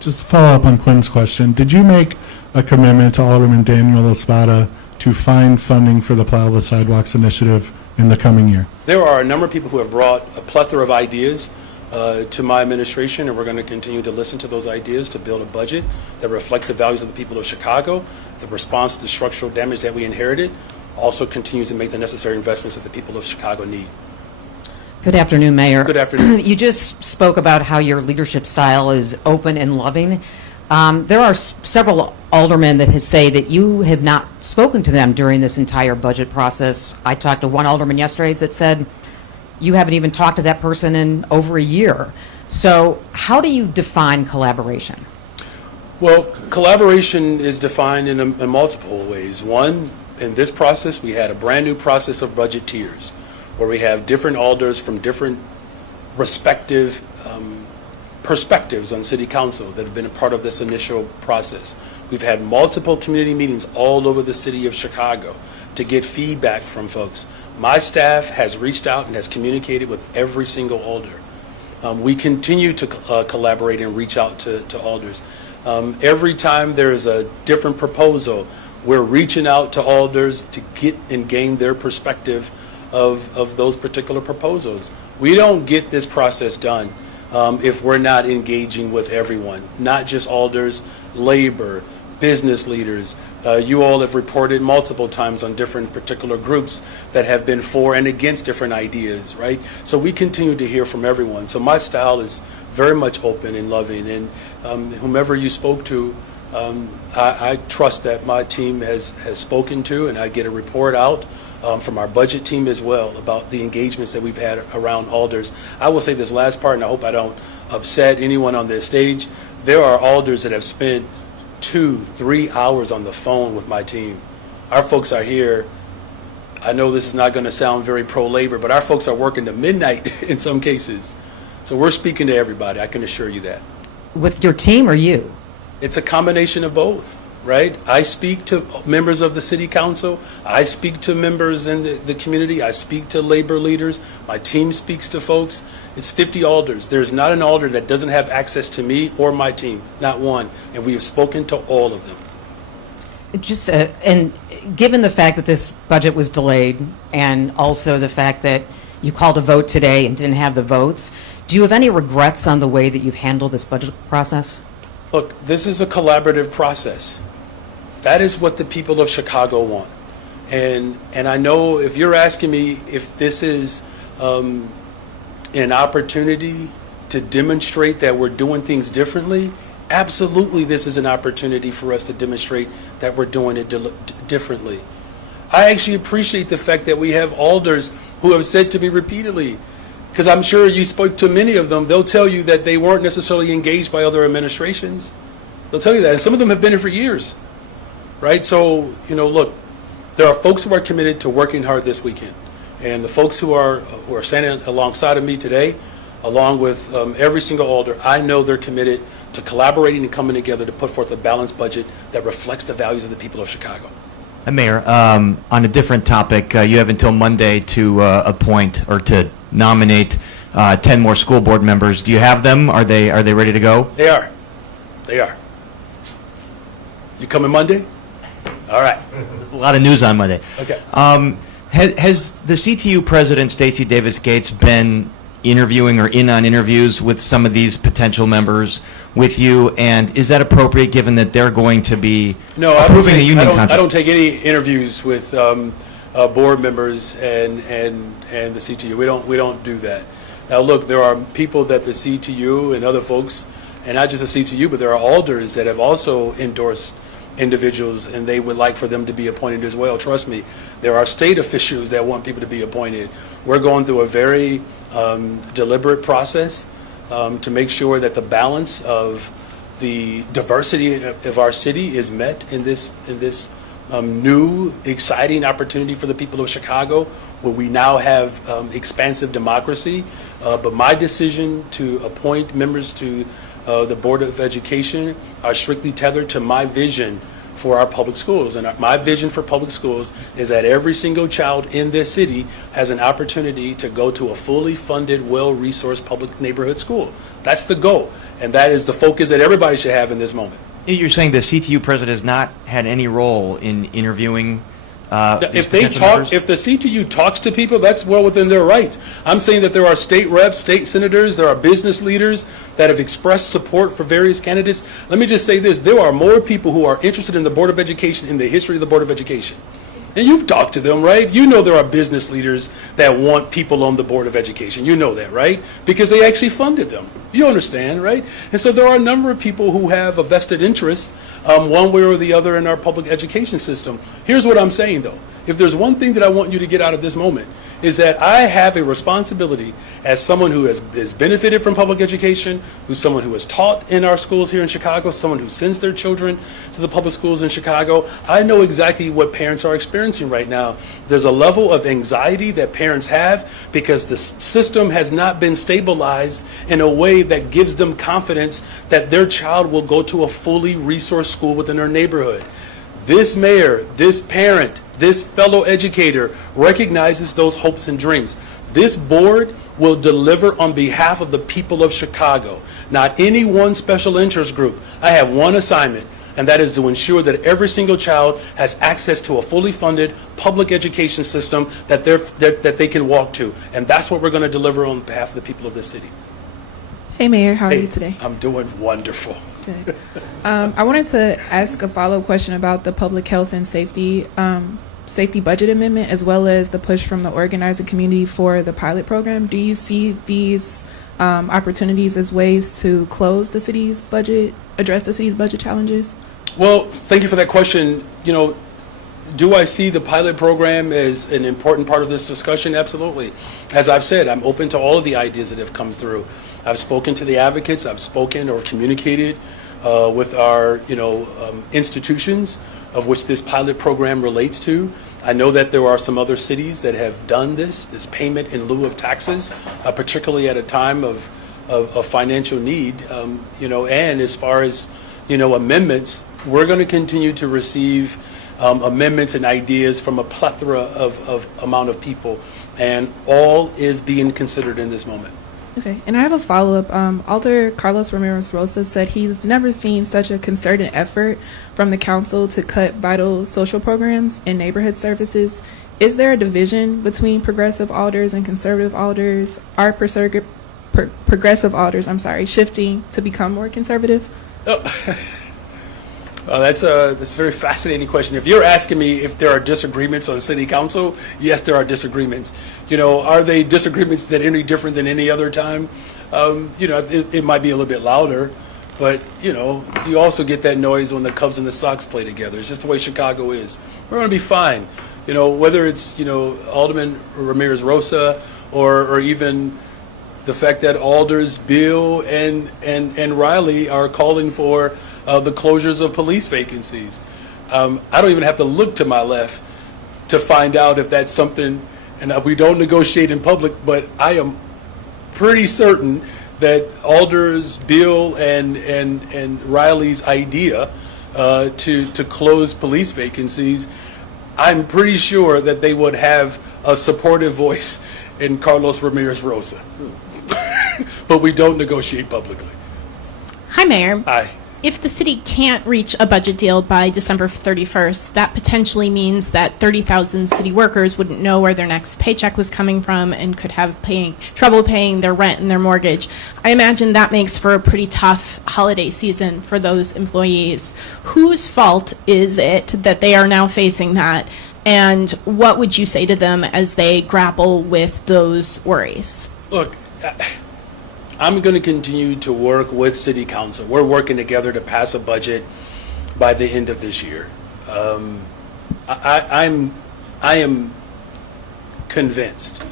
Just to follow up on Quinn's question, did you make a commitment to Alderman Daniel Espada to find funding for the Plow the Sidewalks initiative in the coming year? There are a number of people who have brought a plethora of ideas to my administration, and we're going to continue to listen to those ideas to build a budget that reflects the values of the people of Chicago. The response to the structural damage that we inherited also continues to make the necessary investments that the people of Chicago need. Good afternoon, Mayor. Good afternoon. You just spoke about how your leadership style is open and loving. There are several aldermen that has say that you have not spoken to them during this entire budget process. I talked to one alderman yesterday that said you haven't even talked to that person in over a year. So how do you define collaboration? Well, collaboration is defined in multiple ways. One, in this process, we had a brand new process of budget tiers, where we have different alders from different respective perspectives on city council that have been a part of this initial process. We've had multiple community meetings all over the city of Chicago to get feedback from folks. My staff has reached out and has communicated with every single alder. We continue to collaborate and reach out to alders. Every time there is a different proposal, we're reaching out to alders to get and gain their perspective of those particular proposals. We don't get this process done if we're not engaging with everyone, not just alders, labor, business leaders. You all have reported multiple times on different particular groups that have been for and against different ideas, right? So we continue to hear from everyone. So my style is very much open and loving, and whomever you spoke to, I trust that my team has spoken to, and I get a report out from our budget team as well about the engagements that we've had around alders. I will say this last part, and I hope I don't upset anyone on this stage. There are alders that have spent 2-3 hours on the phone with my team. Our folks are here. I know this is not going to sound very pro-labor, but our folks are working to midnight in some cases. So we're speaking to everybody, I can assure you that. With your team or you? It's a combination of both, right? I speak to members of the city council. I speak to members in the community. I speak to labor leaders. My team speaks to folks. It's 50 alders. There's not an alder that doesn't have access to me or my team, not one. And we have spoken to all of them. Just and given the fact that this budget was delayed, and also the fact that you called a vote today and didn't have the votes, do you have any regrets on the way that you've handled this budget process? Look, this is a collaborative process. That is what the people of Chicago want. And I know if you're asking me if this is an opportunity to demonstrate that we're doing things differently, absolutely this is an opportunity for us to demonstrate that we're doing it differently. I actually appreciate the fact that we have alders who have said to me repeatedly, because I'm sure you spoke to many of them, they'll tell you that they weren't necessarily engaged by other administrations. They'll tell you that. And some of them have been here for years, right? So, look, there are folks who are committed to working hard this weekend. And the folks who are standing alongside of me today, along with every single alder, I know they're committed to collaborating and coming together to put forth a balanced budget that reflects the values of the people of Chicago. Mayor, on a different topic, you have until Monday to appoint or to nominate 10 more school board members. Do you have them? Are they ready to go? They are. They are. You coming Monday? All right. A lot of news on Monday. Okay. Has the CTU president, Stacey Davis Gates, been interviewing or in on interviews with some of these potential members with you? And is that appropriate given that they're going to be approving the union contract? I don't take any interviews with board members and the CTU. We don't do that. Now, look, there are people that the CTU and other folks, and not just the CTU, but there are alders that have also endorsed individuals, and they would like for them to be appointed as well. Trust me, there are state officials that want people to be appointed. We're going through a very deliberate process to make sure that the balance of the diversity of our city is met in this new, exciting opportunity for the people of Chicago, where we now have expansive democracy. But my decision to appoint members to the Board of Education are strictly tethered to my vision for our public schools. And my vision for public schools is that every single child in this city has an opportunity to go to a fully funded, well-resourced public neighborhood school. That's the goal. And that is the focus that everybody should have in this moment. You're saying the CTU president has not had any role in interviewing if the CTU talks to people, that's well within their rights. I'm saying that there are state reps, state senators, there are business leaders that have expressed support for various candidates. Let me just say this, there are more people who are interested in the Board of Education in the history of the Board of Education. And you've talked to them, right? You know there are business leaders that want people on the Board of Education. You know that, right? Because they actually funded them. You understand, right? And so there are a number of people who have a vested interest one way or the other in our public education system. Here's what I'm saying, though. If there's one thing that I want you to get out of this moment, is that I have a responsibility as someone who has benefited from public education, who's someone who has taught in our schools here in Chicago, someone who sends their children to the public schools in Chicago. I know exactly what parents are experiencing right now. There's a level of anxiety that parents have because the system has not been stabilized in a way that gives them confidence that their child will go to a fully resourced school within their neighborhood. This mayor, this parent, this fellow educator recognizes those hopes and dreams. This board will deliver on behalf of the people of Chicago, not any one special interest group. I have one assignment, and that is to ensure that every single child has access to a fully funded public education system that they can walk to. And that's what we're going to deliver on behalf of the people of this city. Hey, Mayor, how are you today? I'm doing wonderful. I wanted to ask a follow-up question about the public health and safety budget amendment, as well as the push from the organizing community for the pilot program. Do you see these opportunities as ways to close the city's budget, address the city's budget challenges? Well, thank you for that question. You know, do I see the pilot program as an important part of this discussion? Absolutely. As I've said, I'm open to all of the ideas that have come through. I've spoken to the advocates. I've spoken or communicated with our, institutions of which this pilot program relates to. I know that there are some other cities that have done this payment in lieu of taxes, particularly at a time of financial need. And as far as, amendments, we're going to continue to receive amendments and ideas from a plethora of amount of people, and all is being considered in this moment. Okay, and I have a follow-up. Alder Carlos Ramirez-Rosa said he's never seen such a concerted effort from the council to cut vital social programs and neighborhood services. Is there a division between progressive alders and conservative alders? Are progressive alders, shifting to become more conservative? That's a very fascinating question. If you're asking me if there are disagreements on city council, yes, there are disagreements. Are they disagreements that any different than any other time? It might be a little bit louder, but you also get that noise when the Cubs and the Sox play together. It's just the way Chicago is. We're going to be fine. Whether it's Alderman Ramirez Rosa or even the fact that Alders Bill and Riley are calling for the closures of police vacancies. I don't even have to look to my left to find out if that's something, and we don't negotiate in public, but I am pretty certain that Alders Bill and Riley's idea to close police vacancies, I'm pretty sure that they would have a supportive voice in Carlos Ramirez Rosa. But we don't negotiate publicly. Hi, Mayor. Hi. If the city can't reach a budget deal by December 31st, that potentially means that 30,000 city workers wouldn't know where their next paycheck was coming from and could have trouble paying their rent and their mortgage. I imagine that makes for a pretty tough holiday season for those employees. Whose fault is it that they are now facing that? And what would you say to them as they grapple with those worries? Look, I'm going to continue to work with City Council. We're working together to pass a budget by the end of this year. I am convinced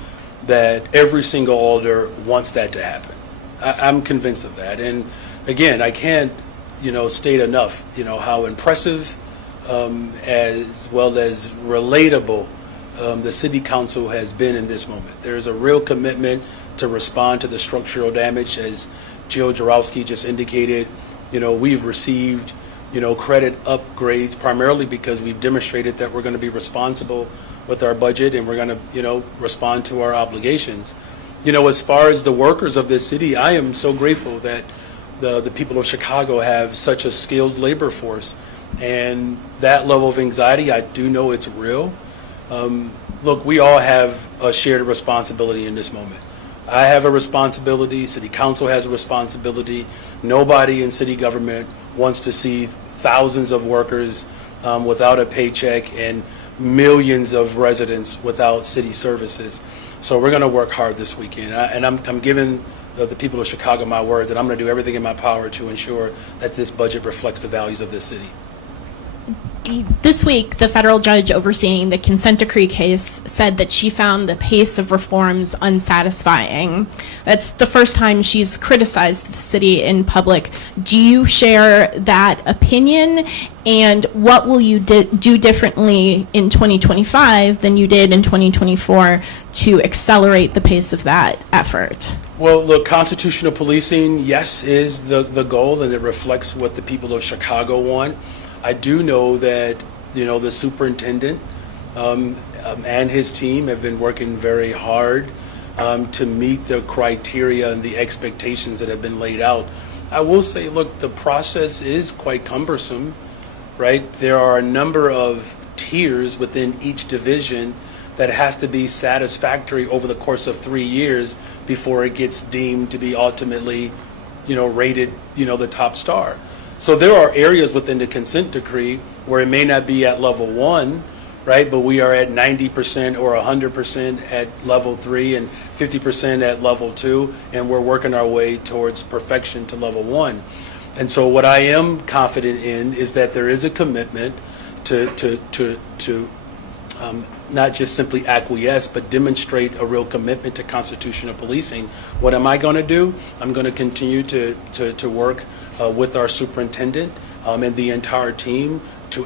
that every single alder wants that to happen. I'm convinced of that. And again, I can't, state enough, how impressive as well as relatable the City Council has been in this moment. There is a real commitment to respond to the structural damage, as Jill Jarowski just indicated. We've received, credit upgrades primarily because we've demonstrated that we're going to be responsible with our budget and we're going to, respond to our obligations. As far as the workers of this city, I am so grateful that the people of Chicago have such a skilled labor force, and that level of anxiety, I do know it's real. Look, we all have a shared responsibility in this moment. I have a responsibility. City Council has a responsibility. Nobody in city government wants to see thousands of workers without a paycheck and millions of residents without city services. So we're going to work hard this weekend. And I'm giving the people of Chicago my word that I'm going to do everything in my power to ensure that this budget reflects the values of this city. This week, the federal judge overseeing the consent decree case said that she found the pace of reforms unsatisfying. That's the first time she's criticized the city in public. Do you share that opinion? And what will you do differently in 2025 than you did in 2024 to accelerate the pace of that effort? Well, look, constitutional policing, yes, is the goal, and it reflects what the people of Chicago want. I do know that, the superintendent and his team have been working very hard to meet the criteria and the expectations that have been laid out. I will say, look, the process is quite cumbersome, right? There are a number of tiers within each division that has to be satisfactory over the course of 3 years before it gets deemed to be ultimately, rated, the top star. So there are areas within the consent decree where it may not be at level 1, right? But we are at 90% or 100% at level 3 and 50% at level 2, and we're working our way towards perfection to level 1. And so what I am confident in is that there is a commitment to not just simply acquiesce, but demonstrate a real commitment to constitutional policing. What am I going to do? I'm going to continue to work with our superintendent and the entire team,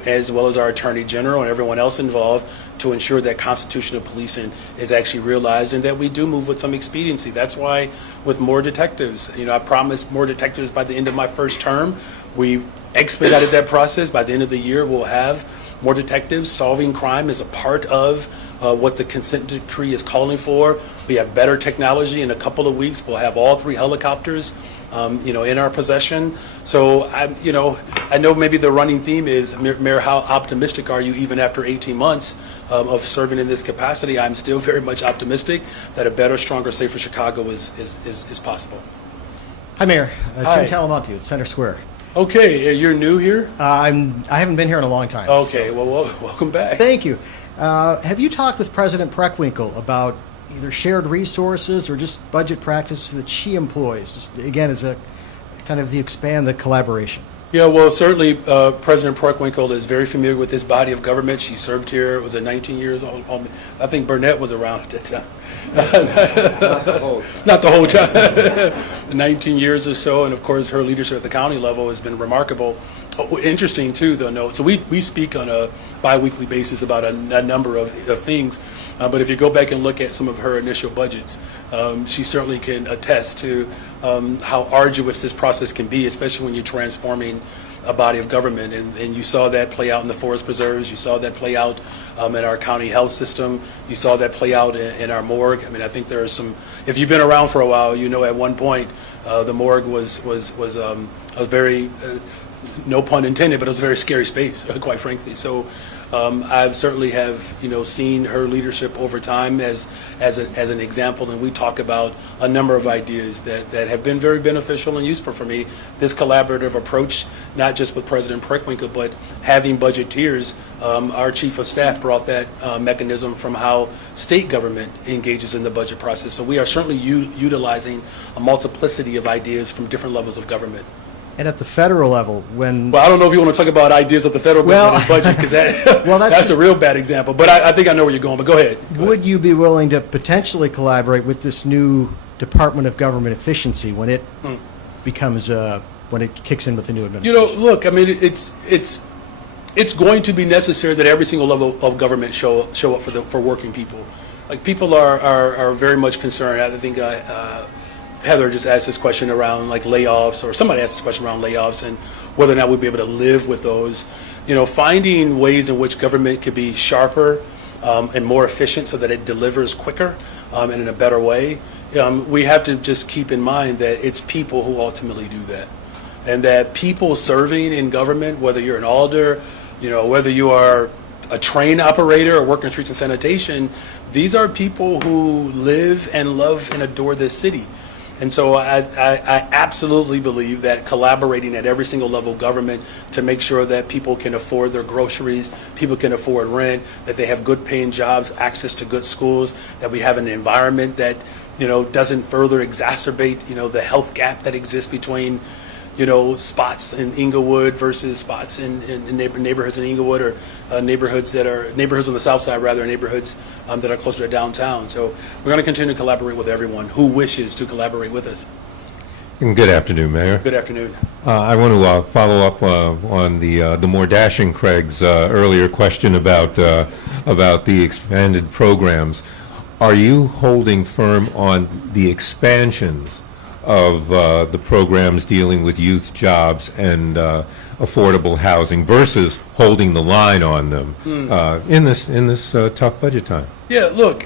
as well as our attorney general and everyone else involved, to ensure that constitutional policing is actually realized and that we do move with some expediency. That's why with more detectives, I promised more detectives by the end of my first term. We expedited that process. By the end of the year, we'll have more detectives. Solving crime is a part of what the consent decree is calling for. We have better technology. In a couple of weeks, we'll have all 3 helicopters in our possession. So I know maybe the running theme is, Mayor, how optimistic are you even after 18 months of serving in this capacity? I'm still very much optimistic that a better, stronger, safer Chicago is possible. Hi, Mayor. Hi. Jim Talamonte at Center Square. Okay, you're new here? I haven't been here in a long time. Okay, well, welcome back. Thank you. Have you talked with President Preckwinkle about either shared resources or just budget practices that she employs? Just again, as a kind of expand the collaboration. Yeah, well, certainly President Preckwinkle is very familiar with this body of government. She served here, was it 19 years old? I think Burnett was around at that time. Not the whole time. 19 years or so, and of course her leadership at the county level has been remarkable. Interesting too, though, no. So we speak on a bi-weekly basis about a number of things, but if you go back and look at some of her initial budgets, she certainly can attest to how arduous this process can be, especially when you're transforming a body of government. And you saw that play out in the forest preserves. You saw that play out in our county health system. You saw that play out in our morgue. I mean, I think there are some, if you've been around for a while, at one point the morgue was a very, no pun intended, but it was a very scary space, quite frankly. So I certainly have, seen her leadership over time as an example, and we talk about a number of ideas that have been very beneficial and useful for me. This collaborative approach, not just with President Preckwinkle, but having budgeteers. Our chief of staff brought that mechanism from how state government engages in the budget process. So we are certainly utilizing a multiplicity of ideas from different levels of government. And at the federal level, Well, I don't know if you want to talk about ideas at the federal government budget, because that's a real bad example. But I think I know where you're going, but go ahead. Would you be willing to potentially collaborate with this new Department of Government Efficiency when it becomes, when it kicks in with the new administration? Look, I mean, it's going to be necessary that every single level of government show up for working people. Like, people are very much concerned. I think Heather just asked this question around like layoffs, or somebody asked this question around layoffs and whether or not we'd be able to live with those. Finding ways in which government could be sharper and more efficient so that it delivers quicker and in a better way. We have to just keep in mind that it's people who ultimately do that. And that people serving in government, whether you're an alder, whether you are a train operator or work in streets and sanitation, these are people who live and love and adore this city. And so I absolutely believe that collaborating at every single level of government to make sure that people can afford their groceries, people can afford rent, that they have good paying jobs, access to good schools, that we have an environment that, doesn't further exacerbate, the health gap that exists between, spots in Inglewood versus spots in neighborhoods in Inglewood, or neighborhoods on the south side, rather, neighborhoods that are closer to downtown. So we're going to continue to collaborate with everyone who wishes to collaborate with us. Good afternoon, Mayor. Good afternoon. I want to follow up on the more dashing Craig's earlier question about the expanded programs. Are you holding firm on the expansions of the programs dealing with youth jobs and affordable housing versus holding the line on them in this tough budget time? Yeah, look,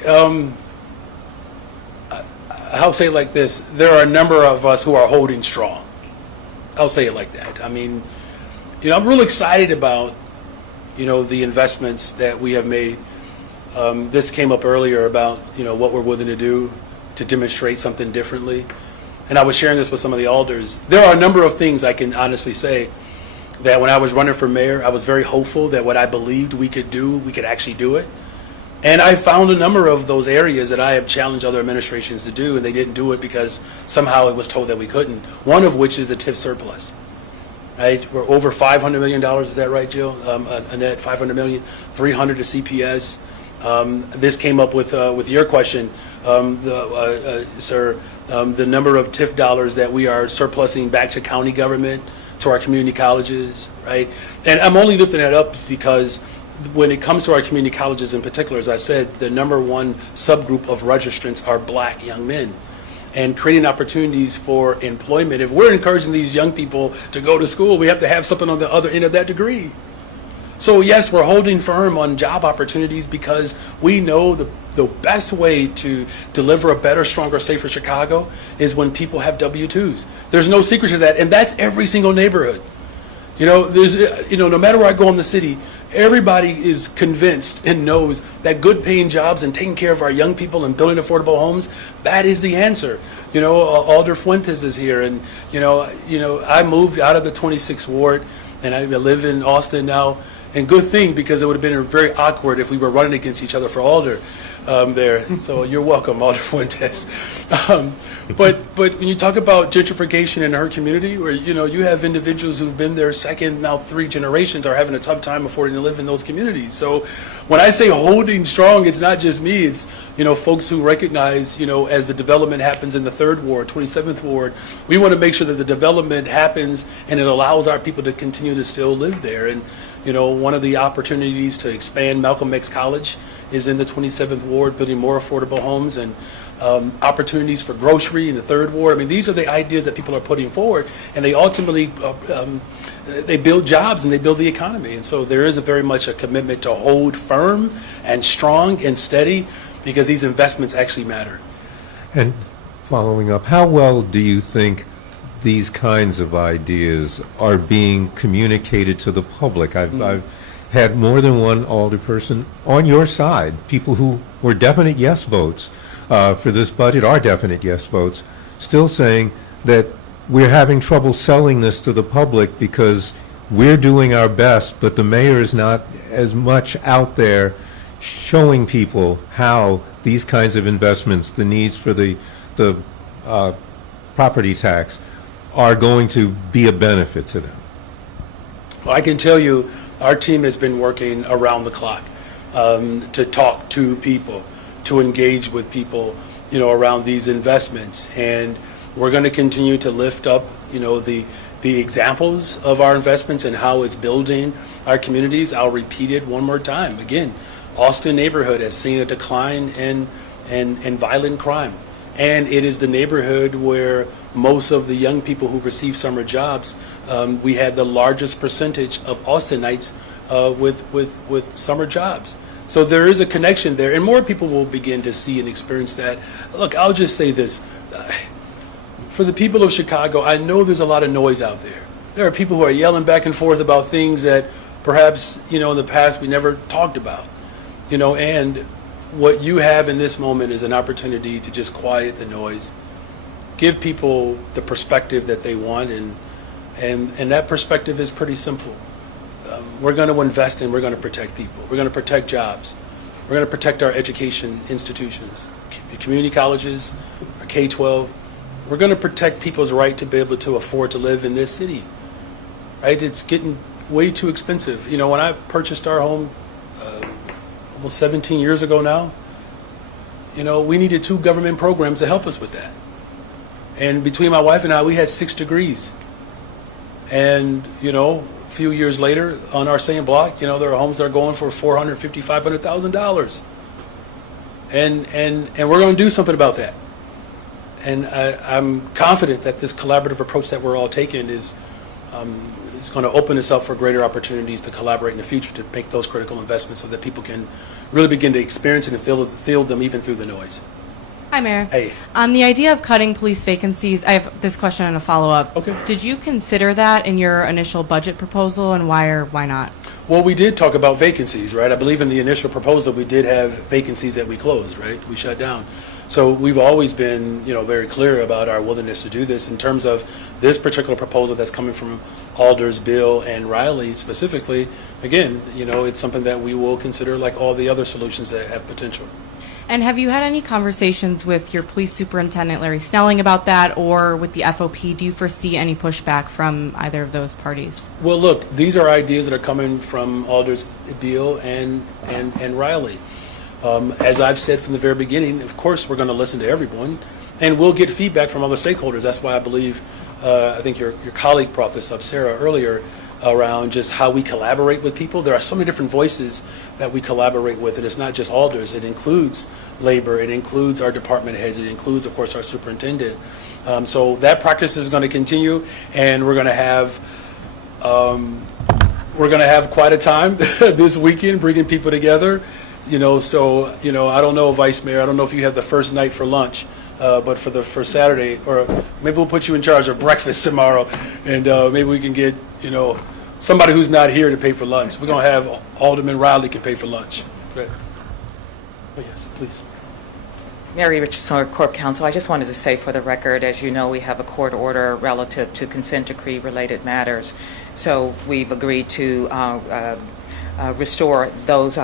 I'll say it like this. There are a number of us who are holding strong. I'll say it like that. I mean, I'm really excited about, the investments that we have made. This came up earlier about, what we're willing to do to demonstrate something differently. And I was sharing this with some of the alders. There are a number of things I can honestly say that when I was running for mayor, I was very hopeful that what I believed we could do, we could actually do it. And I found a number of those areas that I have challenged other administrations to do, and they didn't do it because somehow it was told that we couldn't. One of which is the TIF surplus. Right? We're over $500 million. Is that right, Jill? A net $500 million, 300 to CPS. This came up with your question, sir. The number of TIF dollars that we are surplusing back to county government, to our community colleges, right? And I'm only lifting that up because when it comes to our community colleges in particular, as I said, the number one subgroup of registrants are black young men. And creating opportunities for employment. If we're encouraging these young people to go to school, we have to have something on the other end of that degree. So yes, we're holding firm on job opportunities because we know the best way to deliver a better, stronger, safer Chicago is when people have W-2s. There's no secret to that, and that's every single neighborhood. You know, no matter where I go in the city, everybody is convinced and knows that good paying jobs and taking care of our young people and building affordable homes, that is the answer. You know, Alder Fuentes is here, and I moved out of the 26th ward and I live in Austin now. And good thing, because it would have been very awkward if we were running against each other for Alder there. So you're welcome, Alder Fuentes. But when you talk about gentrification in her community, where you have individuals who've been there second, now 3 generations, are having a tough time affording to live in those communities. So when I say holding strong, it's not just me. It's folks who recognize as the development happens in the 3rd ward, 27th ward, we want to make sure that the development happens and it allows our people to continue to still live there. And one of the opportunities to expand Malcolm X College is in the 27th ward, building more affordable homes, and opportunities for grocery in the 3rd ward. I mean, these are the ideas that people are putting forward, and they ultimately they build jobs and they build the economy. And so there is very much a commitment to hold firm and strong and steady, because these investments actually matter. And following up, how well do you think these kinds of ideas are being communicated to the public? I've had more than one alderperson on your side, people who were definite yes votes for this budget, are definite yes votes, still saying that we're having trouble selling this to the public because we're doing our best, but the mayor is not as much out there showing people how these kinds of investments, the needs for the property tax, are going to be a benefit to them. Well, I can tell you our team has been working around the clock to talk to people, to engage with people, around these investments. And we're going to continue to lift up, the examples of our investments and how it's building our communities. I'll repeat it one more time. Again, Austin neighborhood has seen a decline in violent crime. And it is the neighborhood where most of the young people who receive summer jobs, we had the largest percentage of Austinites with summer jobs. So there is a connection there, and more people will begin to see and experience that. Look, I'll just say this. For the people of Chicago, I know there's a lot of noise out there. There are people who are yelling back and forth about things that perhaps, in the past we never talked about. And what you have in this moment is an opportunity to just quiet the noise, give people the perspective that they want, and that perspective is pretty simple. We're going to invest and we're going to protect people. We're going to protect jobs. We're going to protect our education institutions, community colleges, our K-12. We're going to protect people's right to be able to afford to live in this city. Right? It's getting way too expensive. When I purchased our home almost 17 years ago now, we needed 2 government programs to help us with that. And between my wife and I, we had 6 degrees. And, a few years later on our same block, there are homes that are going for $450,000, $500,000. And we're going to do something about that. And I'm confident that this collaborative approach that we're all taking is going to open us up for greater opportunities to collaborate in the future to make those critical investments so that people can really begin to experience it and feel them even through the noise. Hi, Mayor. Hey. On the idea of cutting police vacancies, I have this question and a follow-up. Okay. Did you consider that in your initial budget proposal, and why or why not? Well, we did talk about vacancies, right? I believe in the initial proposal, we did have vacancies that we closed, right? We shut down. So we've always been, very clear about our willingness to do this. In terms of this particular proposal that's coming from Alders, Bill, and Riley specifically, again, it's something that we will consider like all the other solutions that have potential. And have you had any conversations with your police superintendent, Larry Snelling, about that, or with the FOP? Do you foresee any pushback from either of those parties? Well, look, these are ideas that are coming from Alders, Bill, and Riley. As I've said from the very beginning, of course, we're going to listen to everyone, and we'll get feedback from other stakeholders. That's why I believe, I think your colleague brought this up, Sarah, earlier, around just how we collaborate with people. There are so many different voices that we collaborate with, and it's not just Alders. It includes labor, it includes our department heads, it includes, of course, our superintendent. So that practice is going to continue, and we're going to have quite a time this weekend bringing people together. I don't know, Vice Mayor, I don't know if you have the first night for lunch, but for Saturday, or maybe we'll put you in charge of breakfast tomorrow, and maybe we can get, somebody who's not here to pay for lunch. We're going to have Alderman Riley can pay for lunch. Right. Oh, yes, please. Mary Richardson, Corp Counsel. I just wanted to say for the record, as you know, we have a court order relative to consent decree related matters. So we've agreed to restore those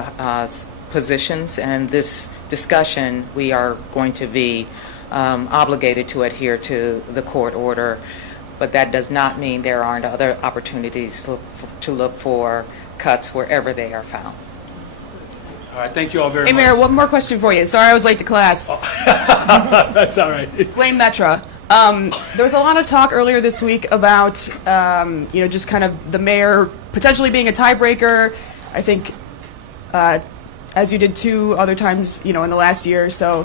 positions, and this discussion, we are going to be obligated to adhere to the court order, but that does not mean there aren't other opportunities to look for cuts wherever they are found. All right, thank you all very Hey, much. Mayor, one more question for you. Sorry I was late to class. That's all right. Blame Metra. There was a lot of talk earlier this week about, just kind of the mayor potentially being a tiebreaker. I think, as you did 2 other times, in the last year or so.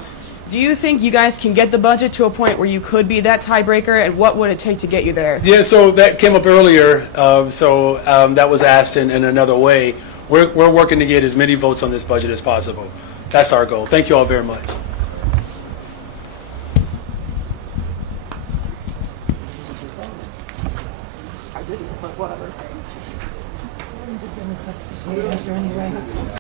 Do you think you guys can get the budget to a point where you could be that tiebreaker, and what would it take to get you there? Yeah, so that came up earlier, that was asked in another way. We're working to get as many votes on this budget as possible. That's our goal. Thank you all very much. I didn't, but whatever.